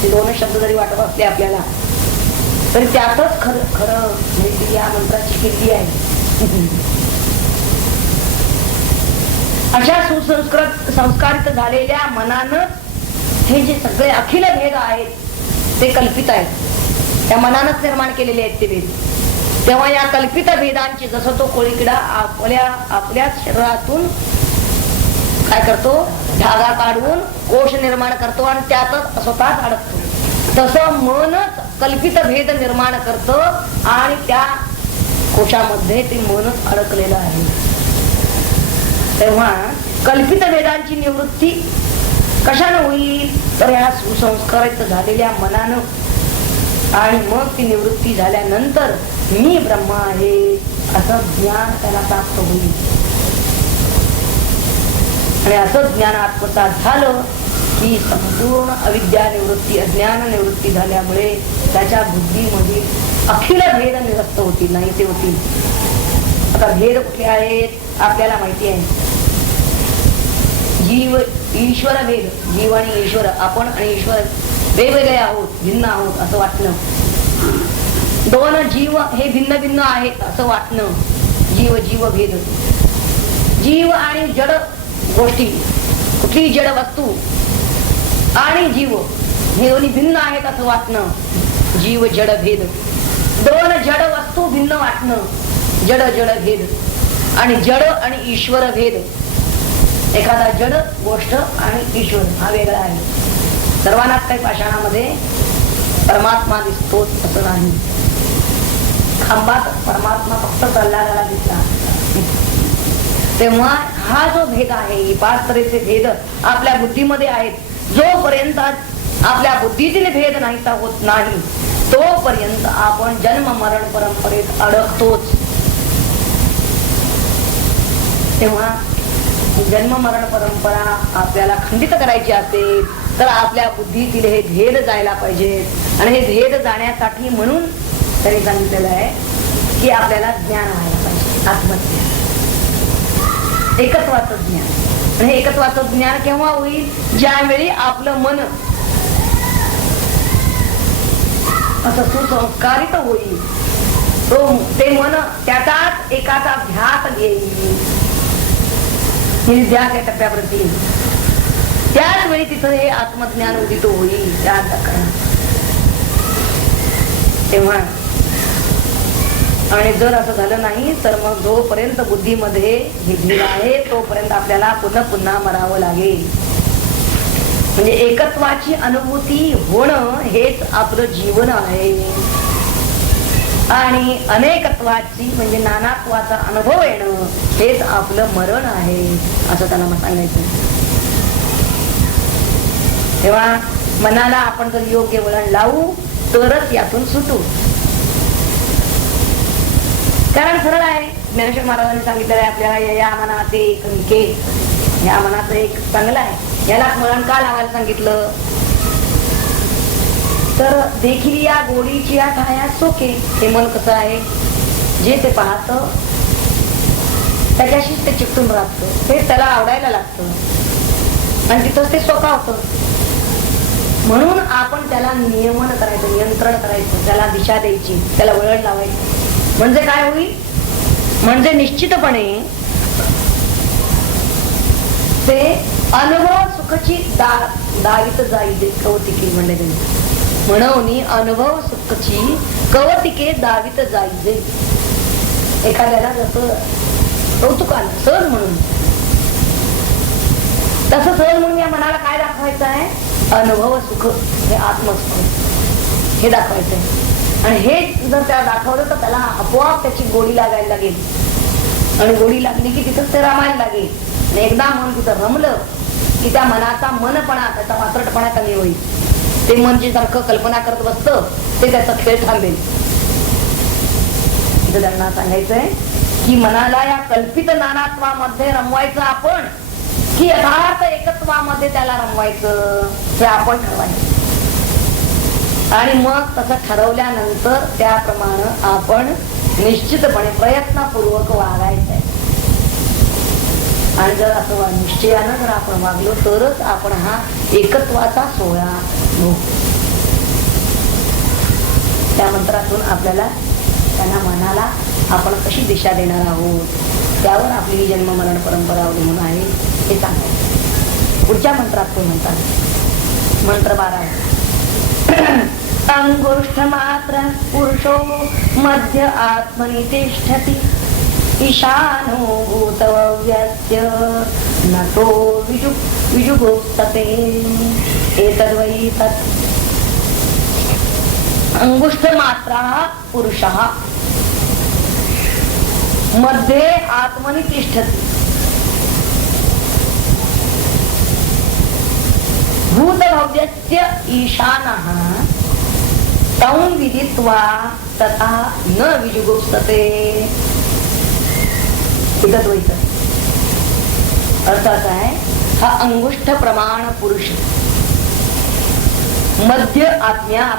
दोन शब्द जरी वाटत असले आपल्याला तरी त्यातच खरं खरं म्हणजे या मंत्राची कीर्ती आहे. अशा संस्कारित झालेल्या मनानं हे जे सगळे अखिल भेद आहेत ते कल्पित आहेत. त्या मनानच निर्माण केलेले आहेत ते भेद. तेव्हा या कल्पित भेदांची, जसं तो कोळीकिडा आपल्या शरीरातून काय करतो, धागा काढून कोश निर्माण करतो आणि त्यातच स्वतःच अडकतो, तसं मनच कल्पित भेद निर्माण करतं आणि त्या कोशामध्ये ते मनच अडकलेलं आहे. तेव्हा कल्पित भेदांची निवृत्ती कशानं होईल, तर या सुसंस्कारित झालेल्या मनानं. आणि मग ती निवृत्ती झाल्यानंतर मी ब्रह्म आहे असं ज्ञान त्याला प्राप्त होईल. आणि असं ज्ञान आत्मसात झालं की संपूर्ण अविद्या निवृत्ती, अज्ञान निवृत्ती झाल्यामुळे त्याच्या बुद्धीमधील अखिल भेद निरस्त होतील, नाही ते होतील. आता भेद कुठले आहेत आपल्याला माहिती आहे. जीव ईश्वर भेद, जीव आणि ईश्वर, आपण आणि ईश्वर वेगवेगळे आहोत, भिन्न आहोत असं वाटणं. दोन जीव हे भिन्न भिन्न आहेत असं वाटणं, जीव जीव भेद. जीव आणि जड गोष्टी, कुठली जड वस्तू आणि जीव हे दोन्ही भिन्न आहेत असं वाटणं, जीव जड भेद. दोन जड वस्तू भिन्न वाटणं, जड जड भेद. आणि जड आणि ईश्वर भेद. एखादा जड गोष्ट आणि ईश्वर हा वेगळा आहे. सर्वांनाच काही पाषाणामध्ये परमात्मा दिसतो असं नाही. खांबात परमात्मा फक्त कल्लाला दिसला. तेव्हा हा जो भेद आहे, पाच तऱ्हेचे भेद आपल्या बुद्धीमध्ये आहेत. जोपर्यंत आपल्या बुद्धीतील भेद नाहीसा होत नाही तोपर्यंत आपण जन्म मरण परंपरेत अडकतोच. तेव्हा जन्म मरण परंपरा आपल्याला खंडित करायची असेल तर आपल्या बुद्धीतील हे भेद जायला पाहिजेत. आणि हे भेद जाण्यासाठी म्हणून त्यांनी सांगितलेलं आहे की आपल्याला ज्ञान व्हायला पाहिजे, आत्मज्ञान, एकत्वाचं ज्ञान. आणि हे एकत्वाचं ज्ञान केव्हा होईल, ज्यावेळी आपलं मन असं सुसंस्कारित होईल. ते मन त्याचाच एकाचा ध्यास घेईल. ध्यास या टप्प्यावरती त्याच वेळी तिथं हे आत्मज्ञान उदित होईल. त्या तेव्हा आणि जर असं झालं नाही तर मग जोपर्यंत बुद्धीमध्ये हे भेद आहे तोपर्यंत आपल्याला पुन्हा पुन्हा मरावं लागेल. म्हणजे एकत्वाची अनुभूती होणं हेच आपलं जीवन आहे. आणि अनेकत्वाची म्हणजे नानात्वाचा अनुभव येणं हेच आपलं मरण आहे असं त्यांना सांगायचं. तेव्हा मनाला आपण जर योग्य वळण लावू तरच यातून सुटू. कारण सरळ आहे. ज्ञानेश्वर महाराजांनी सांगितलेलं आहे आपल्याला, या मनाचे एक निकेत, या मनाचं एक चांगलं आहे. याला वळण का लावायला सांगितलं तर देखील या गोडीची या ठाया सोके. हे मन कसं आहे, जे ते पाहत त्याच्याशीच ते चिकटून राहतं, ते त्याला आवडायला लागतं आणि तिथंच ते सोकावतं. म्हणून आपण त्याला नियमन करायचं, नियंत्रण करायचं, त्याला दिशा द्यायची, त्याला वळण लावायचं. म्हणजे काय होईल, म्हणजे निश्चितपणे ते अनुभव सुखची दावित जाई कौतिके म्हणले म्हणून अनुभव सुखची कौतिके दावित जाई. एखाद्याला जसं कौतुकानं सहज म्हणून, तसं सहज म्हणून या मनाला काय दाखवायचं आहे, अनुभव सुख, हे आत्मस्वरूप हे दाखवायचं आहे. आणि हे जर त्याला दाखवलं तर त्याला आपोआप त्याची गोडी लागायला लागेल. आणि गोडी लागली की तिथंच ते रमायला लागेल. आणि एकदा मन तिथं रमलं की त्या मनाचा मनपणा, त्याचा वात्रटपणा कमी होईल. ते मन जे सारखं कल्पना करत बसतं ते त्याचा खेळ थांबेल. इथं त्यांना सांगायचंय की मनाला या कल्पित नानात्वामध्ये रमवायचं आपण, की यथार्थ एकत्वामध्ये त्याला रमवायचं, हे आपण ठरवायचं. आणि मग तसं ठरवल्यानंतर त्याप्रमाणे आपण निश्चितपणे प्रयत्नपूर्वक वागायचंय. आणि जर असं निश्चयानं जर आपण वागलो तरच आपण हा एकत्वाचा सोहळा घेऊ. त्या मंत्रातून आपल्याला त्यांना मनाला आपण कशी दिशा देणार आहोत, त्यावर आपली जन्म मरण परंपरा अवलंबून आहे हे सांगायचं. पुढच्या मंत्रात तो म्हणतात, मंत्र 12. अंगुष्ठ मात्र पुरुषो मध्य आत्मनि तिष्ठति ईशानो भूतव्यस्य नतो विजुगुप्सते. एतद्वै तत्. अंगुष्ठ मात्रा पुरुषः मध्ये आत्मनि तिष्ठति भूतभव्यस्य ईशानः तं विदित्वा तथा न विजुगुप्सते. अर्थ असा आहे, हा अंगुष्ठ प्रमाण पुरुष मध्य आत्म्यात,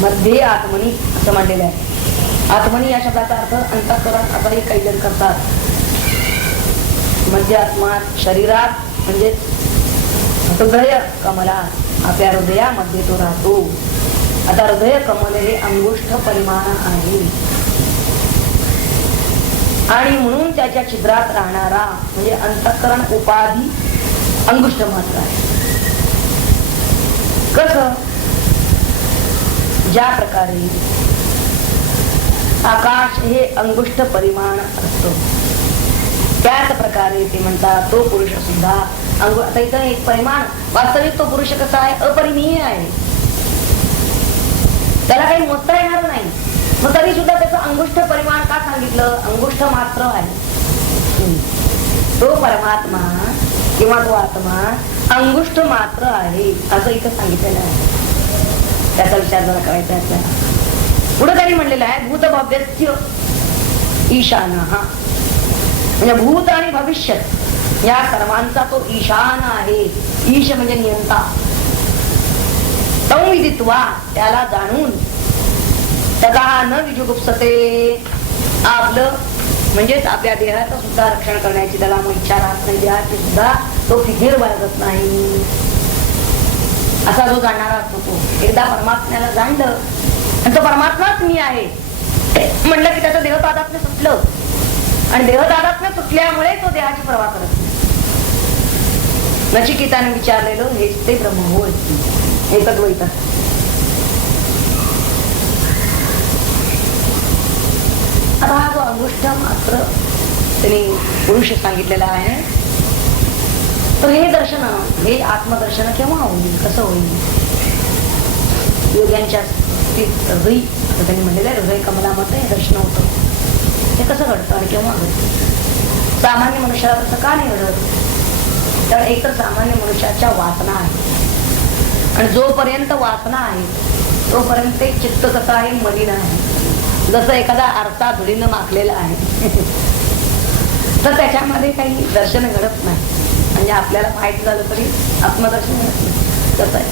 मध्ये आत्मनी असं मांडलेलं आहे. आत्मनी या शब्दाचा अर्थ अंतःकरण असाही काही जण करतात. मध्य आत्मा शरीरात म्हणजे हृदय कमलात, आपल्या हृदयामध्ये तो राहतो. आता हृदय कमल हे अंगुष्ठ परिमाण आहे आणि म्हणून त्याच्या छिद्रात राहणारा म्हणजे अंतःकरण उपाधी अंगुष्ठ मात्र आहे. कसं, ज्या प्रकारे आकाश हे अंगुष्ठ परिमाण असतो त्याच प्रकारे ते म्हणतात तो पुरुष सुद्धा आता इथं एक परिमाण, वास्तविक तो पुरुष कसा आहे, अपरिमेय आहे, त्याला काही मोजता येणार नाही. मग तरी सुद्धा त्याचं अंगुष्ठ परिमाण का सांगितलं, अंगुष्ठ मात्र आहे. तो परमात्मा किंवा तो आत्मा अंगुष्ठ मात्र आहे असं इथं सांगितलेलं आहे. त्याचा विचार जरा करायचा आहे. पुढे त्यांनी म्हणलेलं आहे भूतभव्यस्य ईशानः, म्हणजे भूत आणि भविष्य या सर्वांचा तो ईशान आहे. ईश म्हणजे नियंता. तं विदित्वा त्याला जाणून, तथा न विजुगुप्सते आपलं म्हणजेच आपल्या देहाचं सुद्धा रक्षण करण्याची त्याला मग इच्छा राहत नाही. देहाची सुद्धा तो फिकीर बाळगत नाही. असा जो जाणणारा असतो तो एकदा परमात्म्याला जाणलं आणि तो परमात्माच मी आहे म्हणलं की त्याचं देहतादात्म्य सुटलं आणि देहतादात्म्य सुटल्यामुळे तो देहाची पर्वा करत नाही. नचिकेताने विचारलेलं हेच ते ब्रह्म होय, एकद्वैत. आता हा जो अंगुष्ठ मात्र त्यांनी पुरुष सांगितलेला आहे, तर हे दर्शन, हे आत्मदर्शन केव्हा होईल, कसं होईल? योग्यांच्या हृदय, आता त्यांनी म्हणलेलं आहे हृदय कमलामध्ये दर्शन होतं. हे कसं घडतं आणि केव्हा घडतं? सामान्य मनुष्याला तसं का नाही घडत? तर एक तर सामान्य मनुष्याच्या वासना आहे आणि जोपर्यंत वासना आहे तोपर्यंत चित्त कसं आहे, मलिन आहे. जसं एखादा आरसा धुळीनं माखलेला आहे तर त्याच्यामध्ये काही दर्शन घडत नाही. म्हणजे आपल्याला माहित झालं तरी आत्मदर्शन घडत नाही. कसं आहे,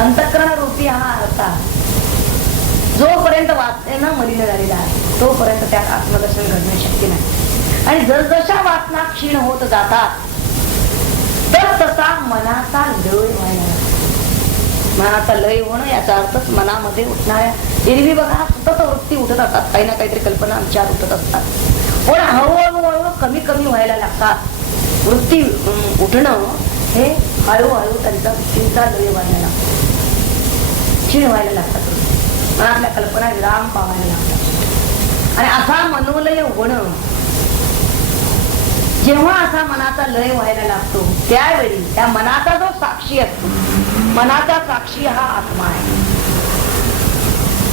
अंतःकरण रूपी हा अर्थ जोपर्यंत वासनेनं मलिन झालेला आहे तोपर्यंत त्यात आत्मदर्शन घडणे शक्य नाही. आणि जसजशा वासना क्षीण होत जातात तसा मनाचा लय व्हायला लागतो. मनाचा लय होणं याचा अर्थच मनामध्ये उठणाऱ्या एरवी बघा सतत वृत्ती उठत असतात, काही ना काहीतरी कल्पना विचार उठत असतात, पण हळूहळू कमी कमी व्हायला लागतात. वृत्ती उठणं हे हळूहळू त्यांचा वृत्तीचा लय व्हायला लागतो, क्षीण व्हायला लागतात, मनातल्या कल्पना विराम पावायला लागतात. आणि असा मनोलय होणं, जेव्हा असा मनाचा लय व्हायला लागतो त्यावेळी त्या मनाचा जो साक्षी असतो, मनाचा साक्षी हा आत्मा आहे.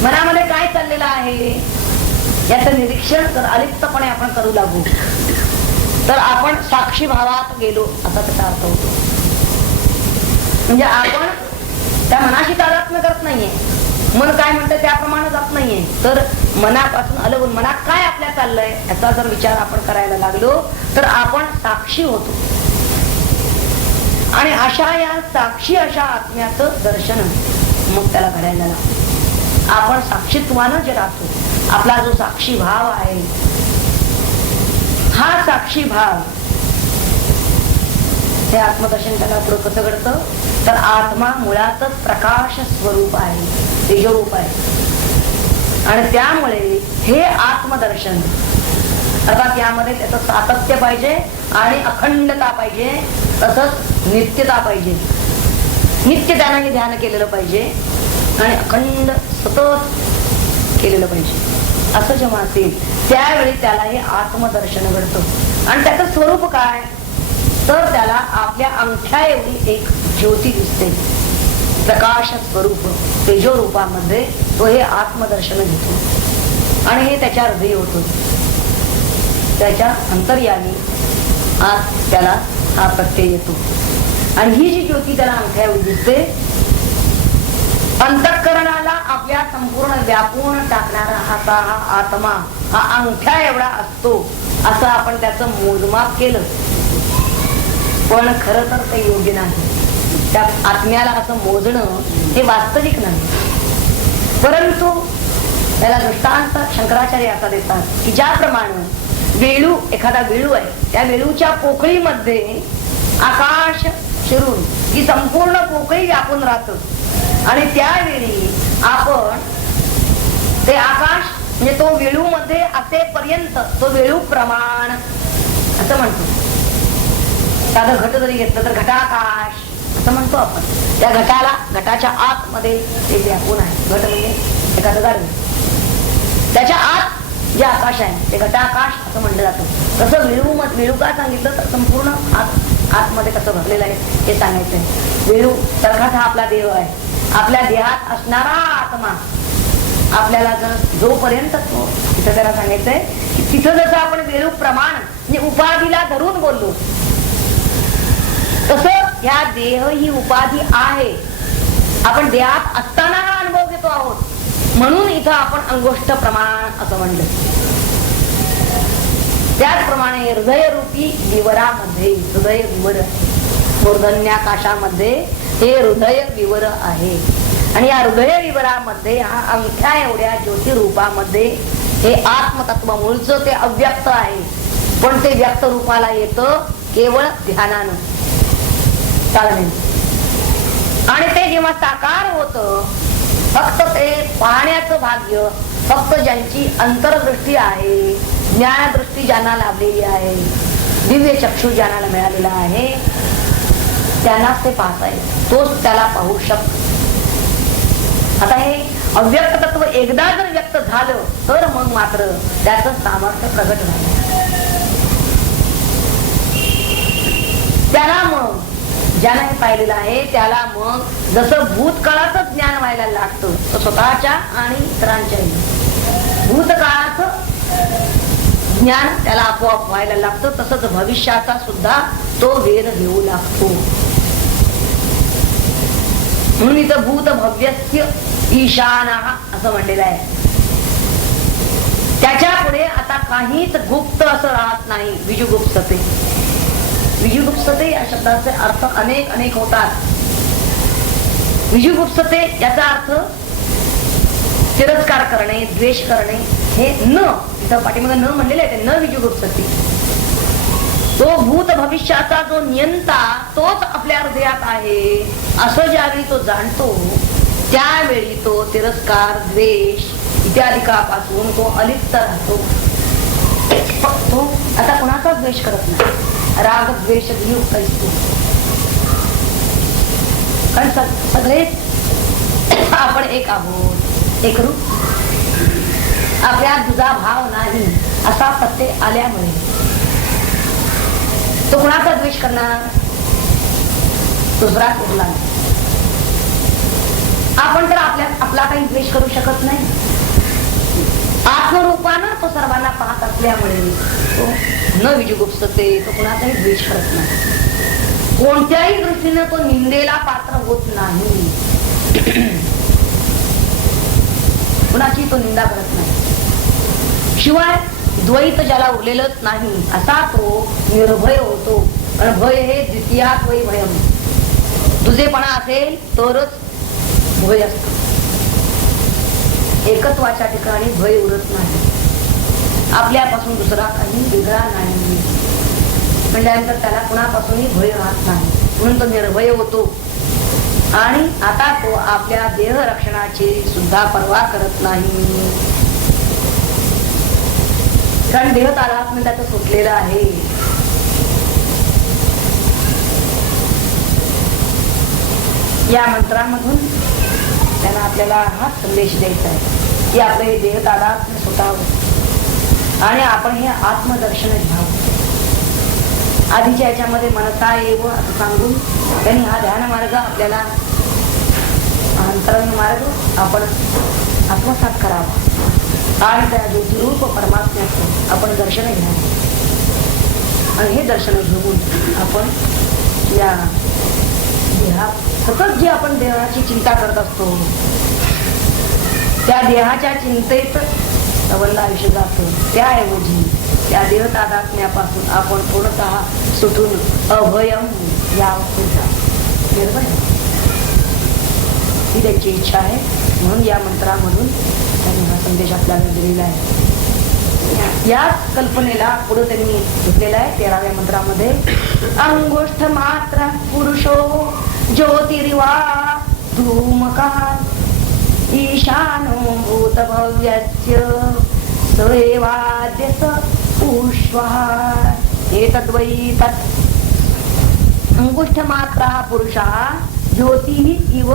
मनामध्ये काय चाललेलं आहे याचं निरीक्षण जर अलिप्तपणे आपण करू लागू तर आपण साक्षी भावात गेलो असा त्याचा अर्थ होतो. म्हणजे आपण त्या मनाशी तादात्म्य करत नाहीये, मन काय म्हणतं त्याप्रमाणे जात नाहीये, तर मनापासून अलगून मनात काय आपल्या चाललंय याचा जर विचार आपण करायला लागलो तर आपण साक्षी होतो. आणि अशा या साक्षी अशा आत्म्याचं दर्शन मग त्याला घडायला लागतं. आपण साक्षीत्वानं जे राहतो, आपला जो साक्षी भाव आहे, हा साक्षी भाव हे आत्मदर्शन त्याला पुढं कसं घडतं तर आत्मा मुळातच प्रकाश स्वरूप आहे, तेजरूप आहे. आणि त्यामुळे हे आत्मदर्शन अर्थात यामध्ये त्याचं सातत्य पाहिजे आणि अखंडता पाहिजे, तसंच नित्यता पाहिजे. नित्य त्यानं हे ध्यान केलेलं पाहिजे आणि अखंड सतत केलेलं पाहिजे. असं जेव्हा असेल त्यावेळी त्याला हे आत्मदर्शन घडतं. आणि त्याचं स्वरूप काय तर त्याला आपल्या अंगठ्या एवढी एक ज्योती दिसते, प्रकाश स्वरूप तेजो रूपामध्ये तो हे आत्मदर्शन घेतो. आणि हे त्याच्या हृदय होतं, त्याच्या अंतर्यामी आज त्याला हा प्रत्यय येतो. आणि ही जी ज्योती त्याला अंगठ्या एवढी दिसते, अंतःकरणाला आपल्या संपूर्ण व्यापून टाकणारा हा आत्मा हा अंगठ्या एवढा असतो असं आपण त्याचं मोजमाप केलं, पण खरं तर ते योग्य नाही. त्या आत्म्याला असं मोजणं हे वास्तविक नाही. परंतु त्याला दृष्टांत शंकराचार्य असा देतात की ज्याप्रमाणे वेळू, एखादा वेळू आहे, त्या वेळूच्या पोकळीमध्ये आकाश शिरून ही संपूर्ण पोकळी व्यापून राहतं. आणि त्यावेळी आपण ते आकाश म्हणजे तो वेळू मध्ये असेपर्यंत तो वेळू प्रमाण असं म्हणतो. साधं घट जरी घेतलं तर घटाकाश असं म्हणतो आपण. त्या घटाला, घटाच्या आत मध्ये ते व्यापून आहे. घट म्हणजे एखादं गाडवे, त्याच्या आत जे आकाश आहे ते घटाकाश असं म्हणलं जातं. तसं वेळू का सांगितलं तर संपूर्ण आतमध्ये कसं भरलेलं आहे हे सांगायचंय. वेळू सारखाच हा आपला देह आहे. आपल्या देहात असणारा आत्मा आपल्याला जर जोपर्यंत तिथं त्याला सांगायचंय की तिथं जसं आपण वेळू प्रमाण म्हणजे उपाधीला धरून बोललो तसं ह्या देह ही उपाधी आहे. आपण देहात असताना हा अनुभव घेतो आहोत, म्हणून इथं आपण अंगोष्ठ प्रमाण असं म्हणलं. त्याचप्रमाणे हृदय रूपी विवरामध्ये हृदय विवर, मूर्धन्याकाशामध्ये हे हृदय विवर आहे. आणि या हृदय विवरामध्ये हा अंगठ्या एवढ्या ज्योती रूपामध्ये हे आत्मतत्व मूळचं ते अव्यक्त आहे, पण ते व्यक्त रूपाला येतं केवळ ध्यानानं, चालणे. आणि ते जेव्हा साकार होतं फक्त ते पाहण्याचं भाग्य फक्त ज्यांची अंतर्दृष्टी आहे, ज्ञानदृष्टी ज्यांना लाभलेली आहे, दिव्य चक्षु ज्यांना मिळालेला आहे त्यांनाच ते पाहता येईल, तोच त्याला पाहू शकतो. आता हे अव्यक्त तत्व एकदा जर व्यक्त झालं तर मग मात्र त्याचं सामर्थ्य प्रगट झालं. त्याला मग ज्याला हे पाहिलेलं आहे त्याला मग जसं भूतकाळाचं ज्ञान व्हायला लागतं तर स्वतःच्या आणि इतरांच्याही भूतकाळाचं ज्ञान त्याला आपोआप व्हायला लागतं, तसंच भविष्याचा सुद्धा तो वेध घेऊ लागतो. म्हणून इथं भूत भव्यस्य ईशानः असं म्हणलेलं आहे. त्याच्या पुढे आता काहीच गुप्त असं राहत नाही. विजुगुप्सते, विजुगुप्सते या शब्दाचे अर्थ अनेक होतात. विजुगुप्सते याचा अर्थ तिरस्कार करणे, द्वेष करणे. हे न तिथं पाठीमागे न म्हणलेलं आहे, ते न विजुगुप्सते. तो भूत भविष्याचा जो नियंता तोच आपल्या हृदयात आहे असं ज्यावेळी तो जाणतो, त्यावेळी तो तिरस्कार, द्वेष इत्यादिकापासून तो अलिप्त राहतो. तो आता कोणाचा द्वेष करत नाही. राग द्वेष वियुक्त असतो. कारण सगळे आपण एक आहोत, एक रूप. आपल्यात दुजा भाव नाही असा सत्य आल्यामुळे तो कोणाचा द्वेष करणार? दुसरा उरला नाही. आपण तर आपला काही द्वेष करू शकत नाही. आत्मरूपानं तो सर्वांना पाहत असल्यामुळे तो न विजुगुप्सते, तो कुणाचाही द्वेष करत नाही. कोणत्याही दृष्टीने तो निंदेला पात्र होत नाही. कुणाची तो निंदा करत नाही. शिवाय द्वैत ज्याला उरलेलंच नाही असा तो निर्भय होतो. आणि भय हे द्वितीयात वै भयम. तुझेपणा असेल तरच भय असतो. एकत्वाच्या ठिकाणी भय उरत नाही. आपल्यापासून दुसरा काही वेगळा नाही म्हटल्यानंतर त्याला कुणापासूनही भय राहत नाही. म्हणून तो निर्भय होतो. आणि आता तो आपल्या देह रक्षणाची सुद्धा पर्वा करत नाही. कारण देह तादात्म्य त्याचं सुटलेलं आहे. या मंत्रामधून त्यांना आपल्याला हा संदेश द्यायचा आहे की आपले देह तादात्म्य सुटावं आणि आपण हे आत्मदर्शन घ्यावं. आधीच्या याच्यामध्ये मनसा येव असं सांगून त्यांनी हा ध्यान मार्ग आपल्याला, अंतरंग मार्ग आपण आत्मसात करावा आणि त्या ज्योतिरूप परमात्म्याचं आपण दर्शन घ्यावं. आणि हे दर्शन घेऊन आपण या सतत जे आपण देहाची चिंता करत असतो त्या देहाच्या चिंतेत वल्ल आयुष्य जातं. त्याऐवजी त्या देह तादात्म्यापासून आपण पूर्णतः सुटून अभयम या अवस्थेत निर्भय ही त्यांची इच्छा आहे. म्हणून या मंत्रामधून त्यांनी हा संदेश आपल्याला दिलेला आहे. याच कल्पनेला पुढे त्यांनी घेतलेला आहे 13व्या मंत्रामध्ये. अंगुष्ठ मात्र पुरुषो ज्योतिरिवा धूमकात् ईशानो भूतभव्यस्य सएवाद्य स उष्वः. एतद्वै तत्. अंगुष्ठ मात्रः पुरुषः ज्योतिः इव